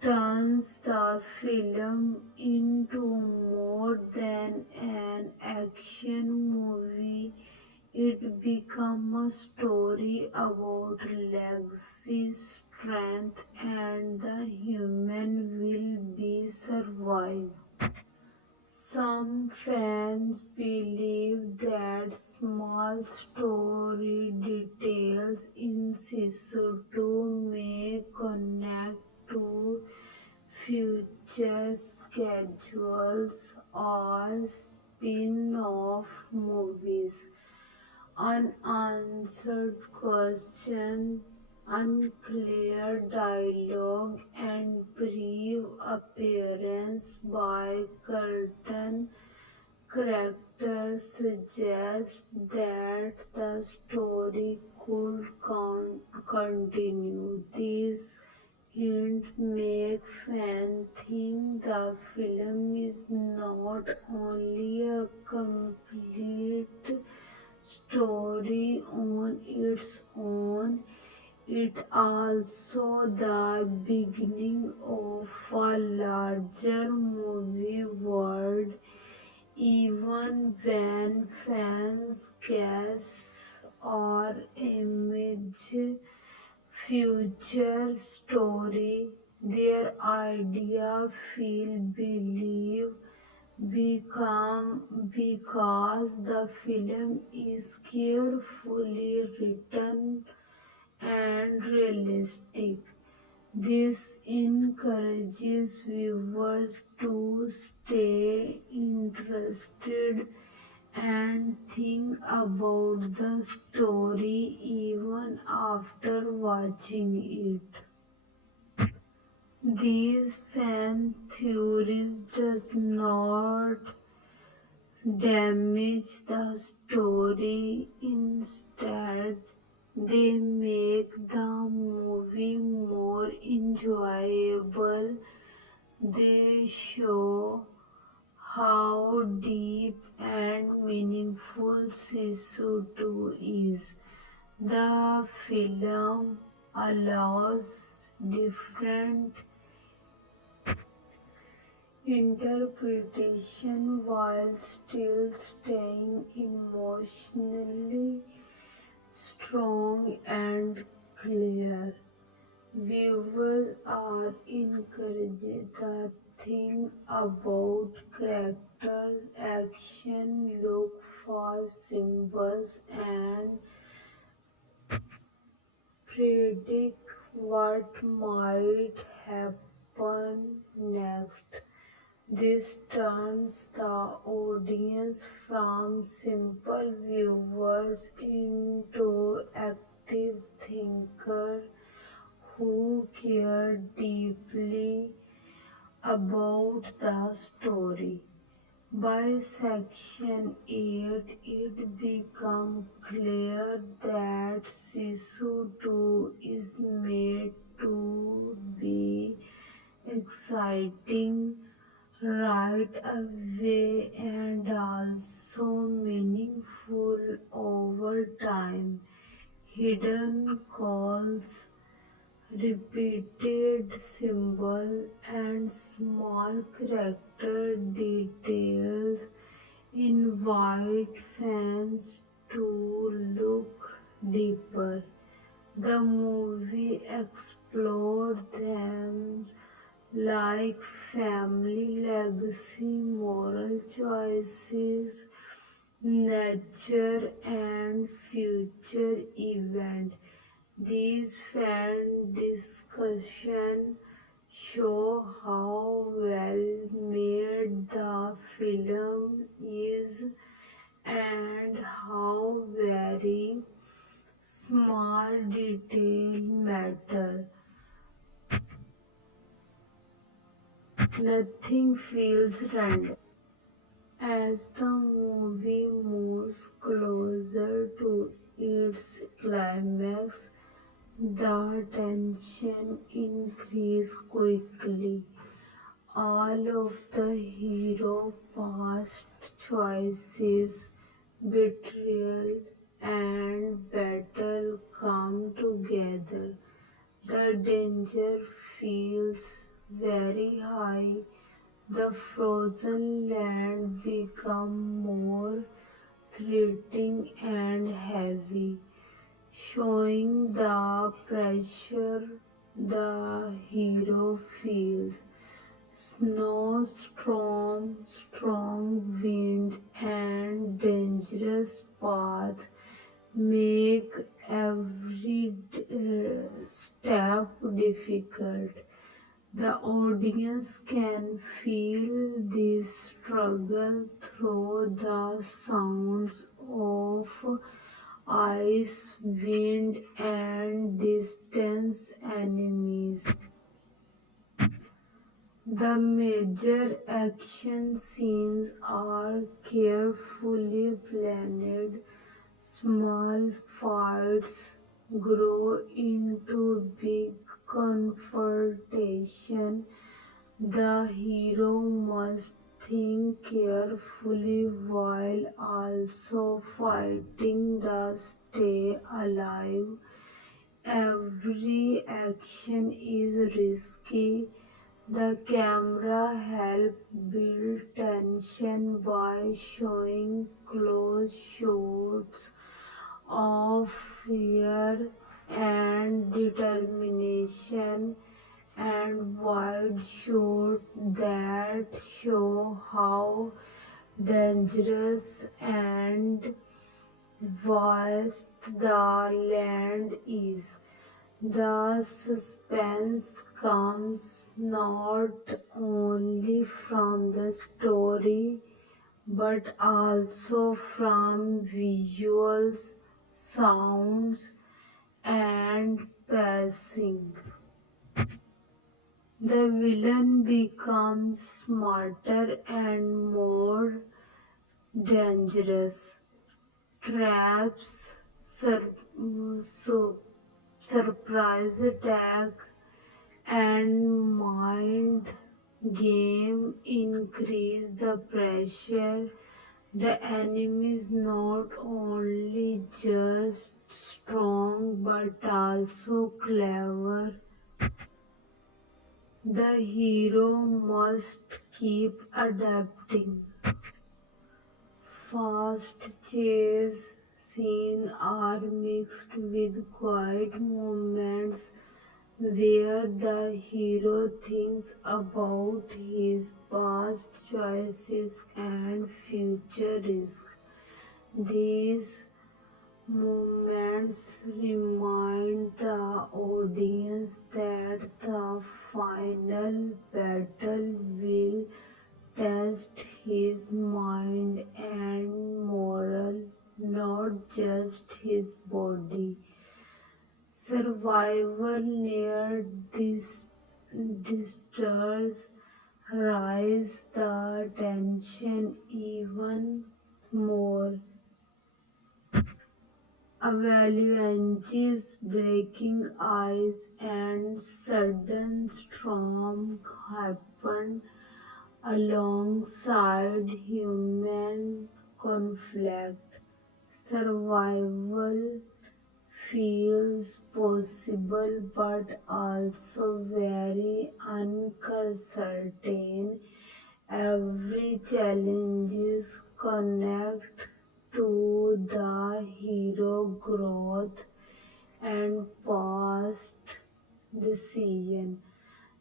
turns the film into more than an action movie. It becomes a story about legacy, strength, and the human will be survive. Some fans believe that small story details Sisu may connect to future schedules or spin-off movies. Unanswered questions, unclear dialogue, and brief appearance by curtain characters suggest that the story could continue. These hints make fans think the film is not only a complete story on its own, it also the beginning of a larger movie world. Even when fans guess or imagine future story, their idea feel believe become because the film is carefully written and realistic. This encourages viewers to stay interested and think about the story even after watching it. These fan theories does not damage the story. Instead, they make the movie more enjoyable. They show how deep and meaningful Sisu 2 is. The film allows different interpretation while still staying emotionally strong and clear. Viewers are encouraged to think about characters' action, look for symbols, and predict what might happen next. This turns the audience from simple viewers into active thinkers who care deeply about the story. By section 8, it becomes clear that Sisu 2 is made to be exciting right away and also meaningful over time. Hidden calls, repeated symbol, and small character details invite fans to look deeper. The movie explores themes like family legacy, moral choices, nature, and future events. These fan discussions show how well made the film is and how very small details matter. Nothing feels random. As the movie moves closer to its climax, the tension increases quickly. All of the hero's past choices, betrayal, and battle come together. The danger feels very high. The frozen land becomes more threatening and heavy, showing the pressure the hero feels. Snowstorm, strong wind, and dangerous path make every step difficult. The audience can feel this struggle through the sounds of ice, wind, and distant enemies. The major action scenes are carefully planned. Small fights grow into big confrontation. The hero must think carefully while also fighting the stay alive. Every action is risky. The camera helps build tension by showing close shots of fear and determination and wide shots that show how dangerous and vast the land is. The suspense comes not only from the story but also from visuals, sounds, and pacing. The villain becomes smarter and more dangerous. Traps, surprise attack, and mind game increase the pressure. The enemy is not only just strong but also clever. The hero must keep adapting. Fast chase scenes are mixed with quiet moments where the hero thinks about his past choices and future risks. These moments remind the audience that the final battle will test his mind and moral, not just his body. Survival near disasters rise the tension even more. Avalanches, breaking ice, and sudden storm happen alongside human conflict. Survival feels possible but also very uncertain. Every challenge connect to the hero growth and past decision.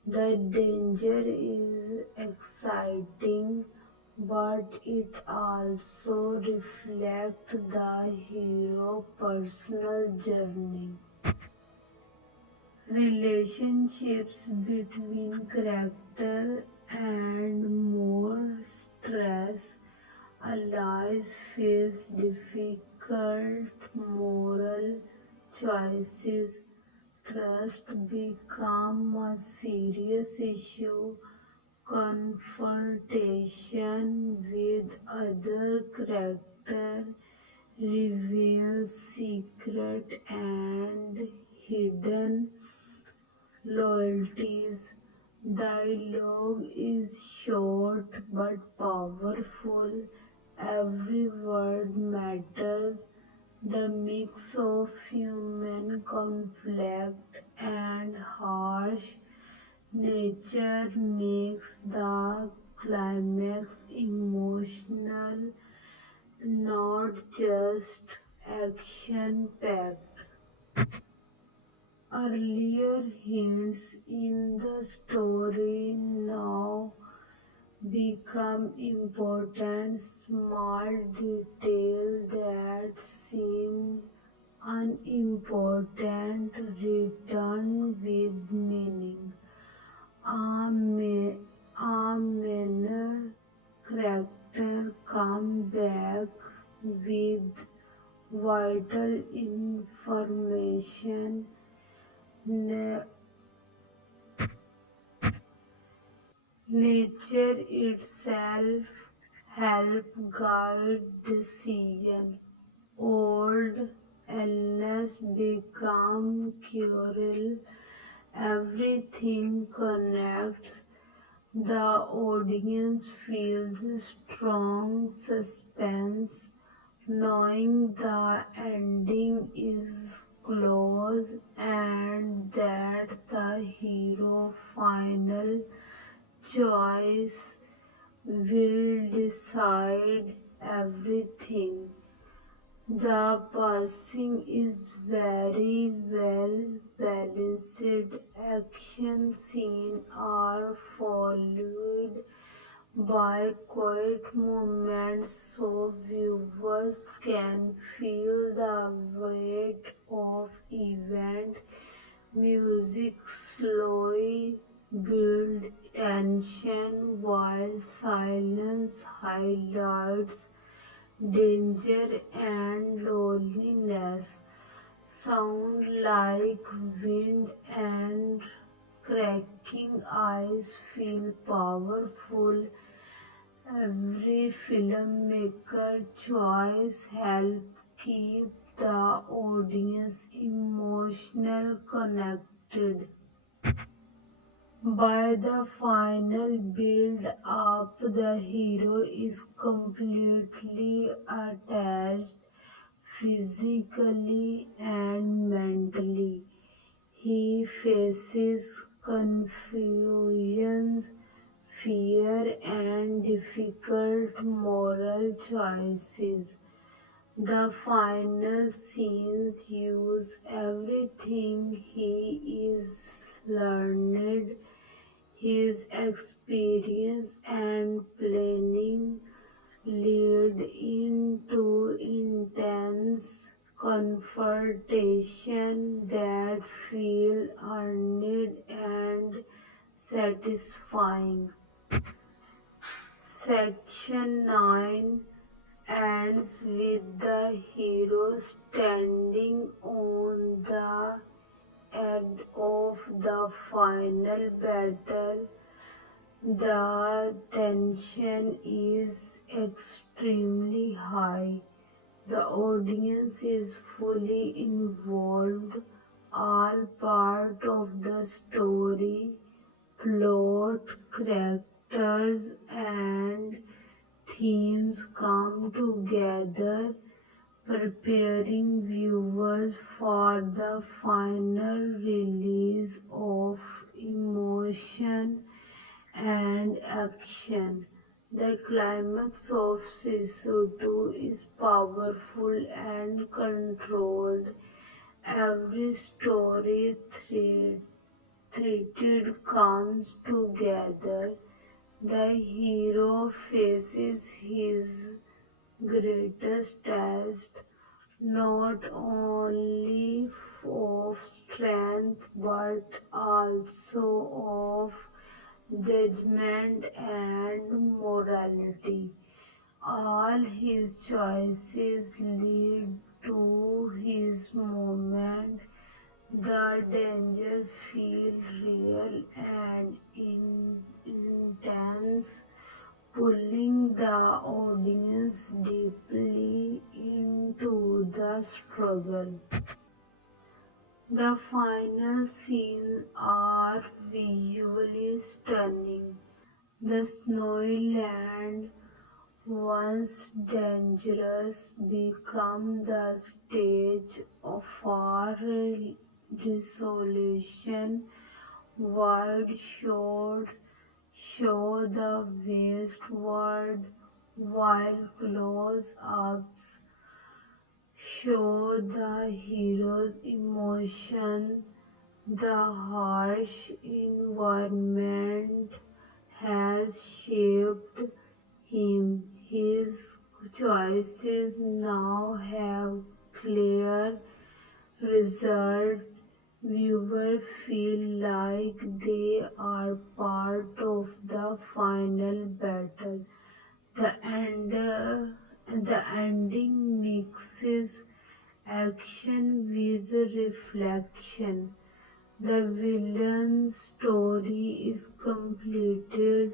The danger is exciting, but it also reflects the hero's personal journey. Relationships between character and more stress. Allies face difficult moral choices. Trust become a serious issue. Confrontation with other character reveals secret and hidden loyalties. Dialogue is short but powerful. Every word matters. The mix of human conflict and harsh nature makes the climax emotional, not just action packed. Earlier hints in the story now become important. Small details that seem unimportant return with meaning. A, a minor character come back with vital information. Na- Nature itself help guide decision. Old illness become curable. Everything connects. The audience feels strong suspense, knowing the ending is close and that the hero final choice will decide everything. The passing is very well balanced. Action scenes are followed by quiet moments so viewers can feel the weight of event. Music slowly builds tension while silence highlights danger and loneliness. Sound like wind and cracking ice feel powerful. Every filmmaker choice help keep the audience emotional connected. By the final build up, the hero is completely attached physically and mentally. He faces confusions, fear, and difficult moral choices. The final scenes use everything he is learned, his experience and planning lead into intense confrontation that feel earned and satisfying. Section 9 ends with the hero standing on the edge of the final battle. The tension is extremely high. The audience is fully involved, all part of the story, plot, characters, and themes come together, preparing viewers for the final release of emotion and action. The climax of Sisu 2 is powerful and controlled. Every story threaded comes together. The hero faces his greatest test, not only of strength but also of judgment and morality. All his choices lead to his moment. The danger feels real and intense, pulling the audience deeply into the struggle. The final scenes are visually stunning. The snowy land, once dangerous, become the stage for resolution. Wide shots show the westward, while close-ups show the hero's emotion. The harsh environment has shaped him. His choices now have clear result, viewers feel like they are part of the final battle. The ending mixes action with reflection. The villain's story is completed,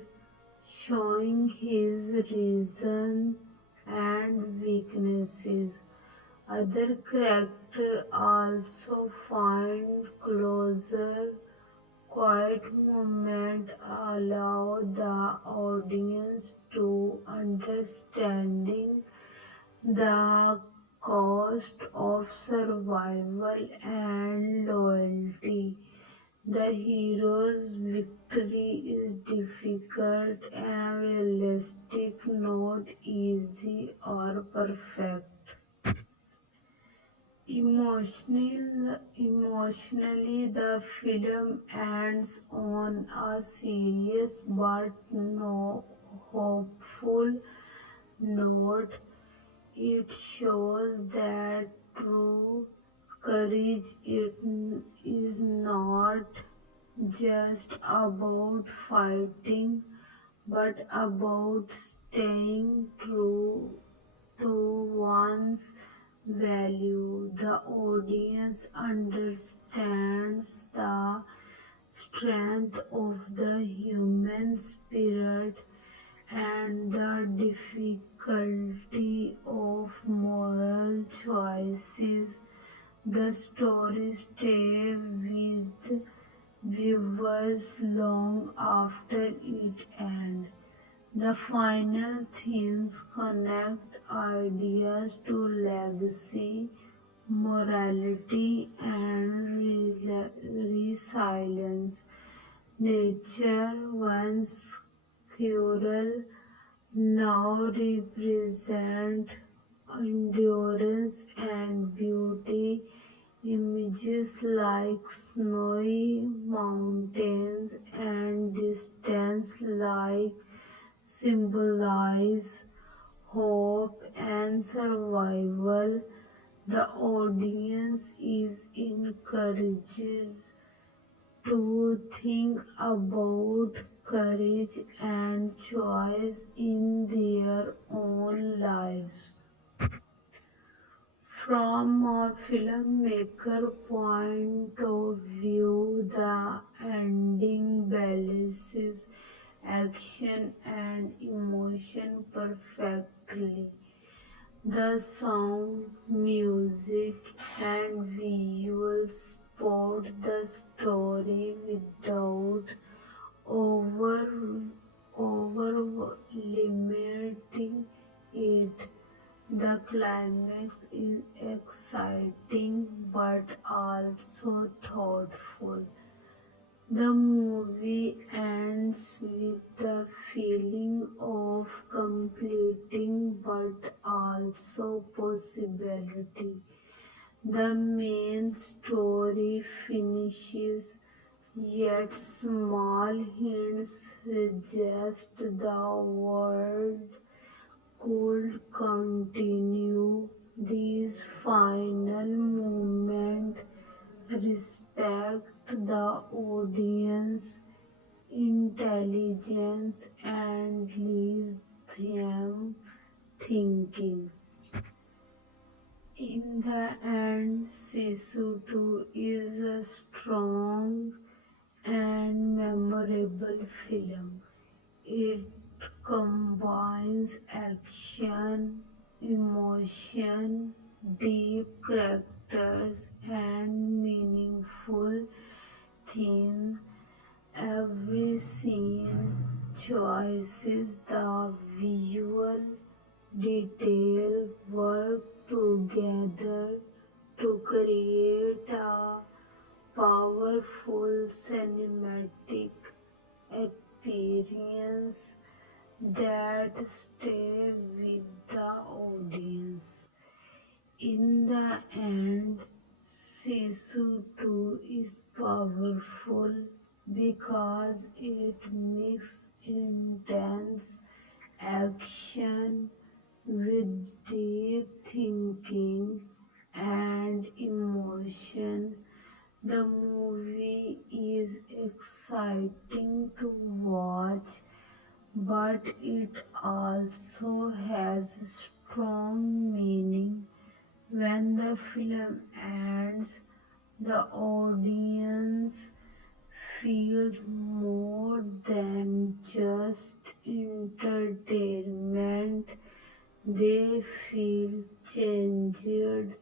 showing his reason and weaknesses. Other characters also find closure. Quiet moments allow the audience to understanding the cost of survival and loyalty. The hero's victory is difficult and realistic, not easy or perfect. Emotionally, the film ends on a serious but no hopeful note. It shows that true courage is not just about fighting but about staying true to one's value. The audience understands the strength of the human spirit and the difficulty of moral choices. The story stays with viewers long after it ends. The final themes connect ideas to legacy, morality, and resilience. Nature, once cruel, now represent endurance and beauty. Images like snowy mountains and distance like symbolize hope and survival. The audience is encouraged to think about courage and choice in their own lives. From a filmmaker point of view, the ending balances action and emotion perfectly. The sound, music, and visuals support the story without over over limiting it. The climax is exciting but also thoughtful. The movie ends with the feeling of completing but also possibility. The main story finishes, yet small hints suggest the world could continue. These final moments respect the audience intelligence and leave them thinking. In the end, Sisu 2 is a strong and memorable film. It combines action, emotion, deep characters, and meaningful themes. Every scene choices the visual detail work together to create a powerful cinematic experience that stay with the audience. In the end, Sisu 2 is powerful because it mixes intense action with deep thinking and emotion. The movie is exciting to watch, but it also has strong meaning. When the film ends, the audience feels more than just entertainment, they feel changed.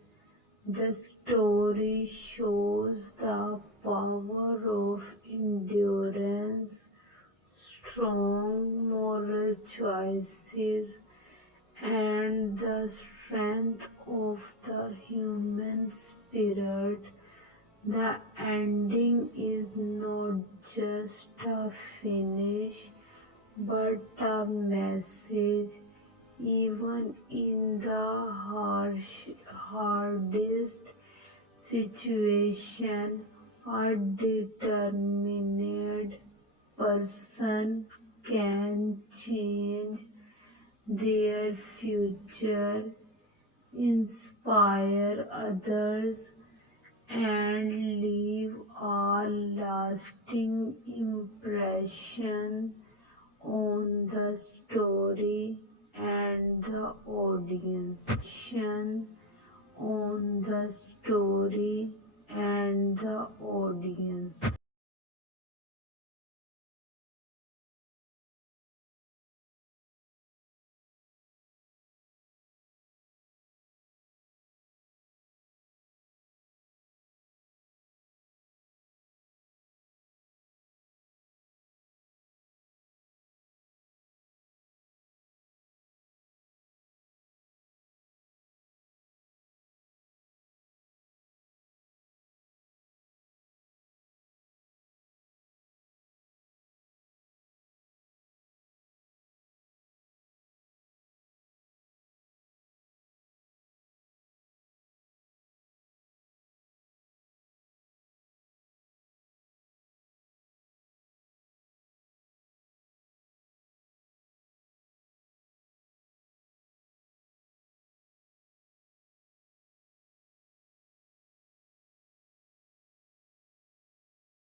The story shows the power of endurance, strong moral choices, and the strength of the human spirit. The ending is not just a finish but a message. Even in the hardest situation, a determined person can change their future, inspire others, and leave a lasting impression on the story and the audience. On the story and the audience.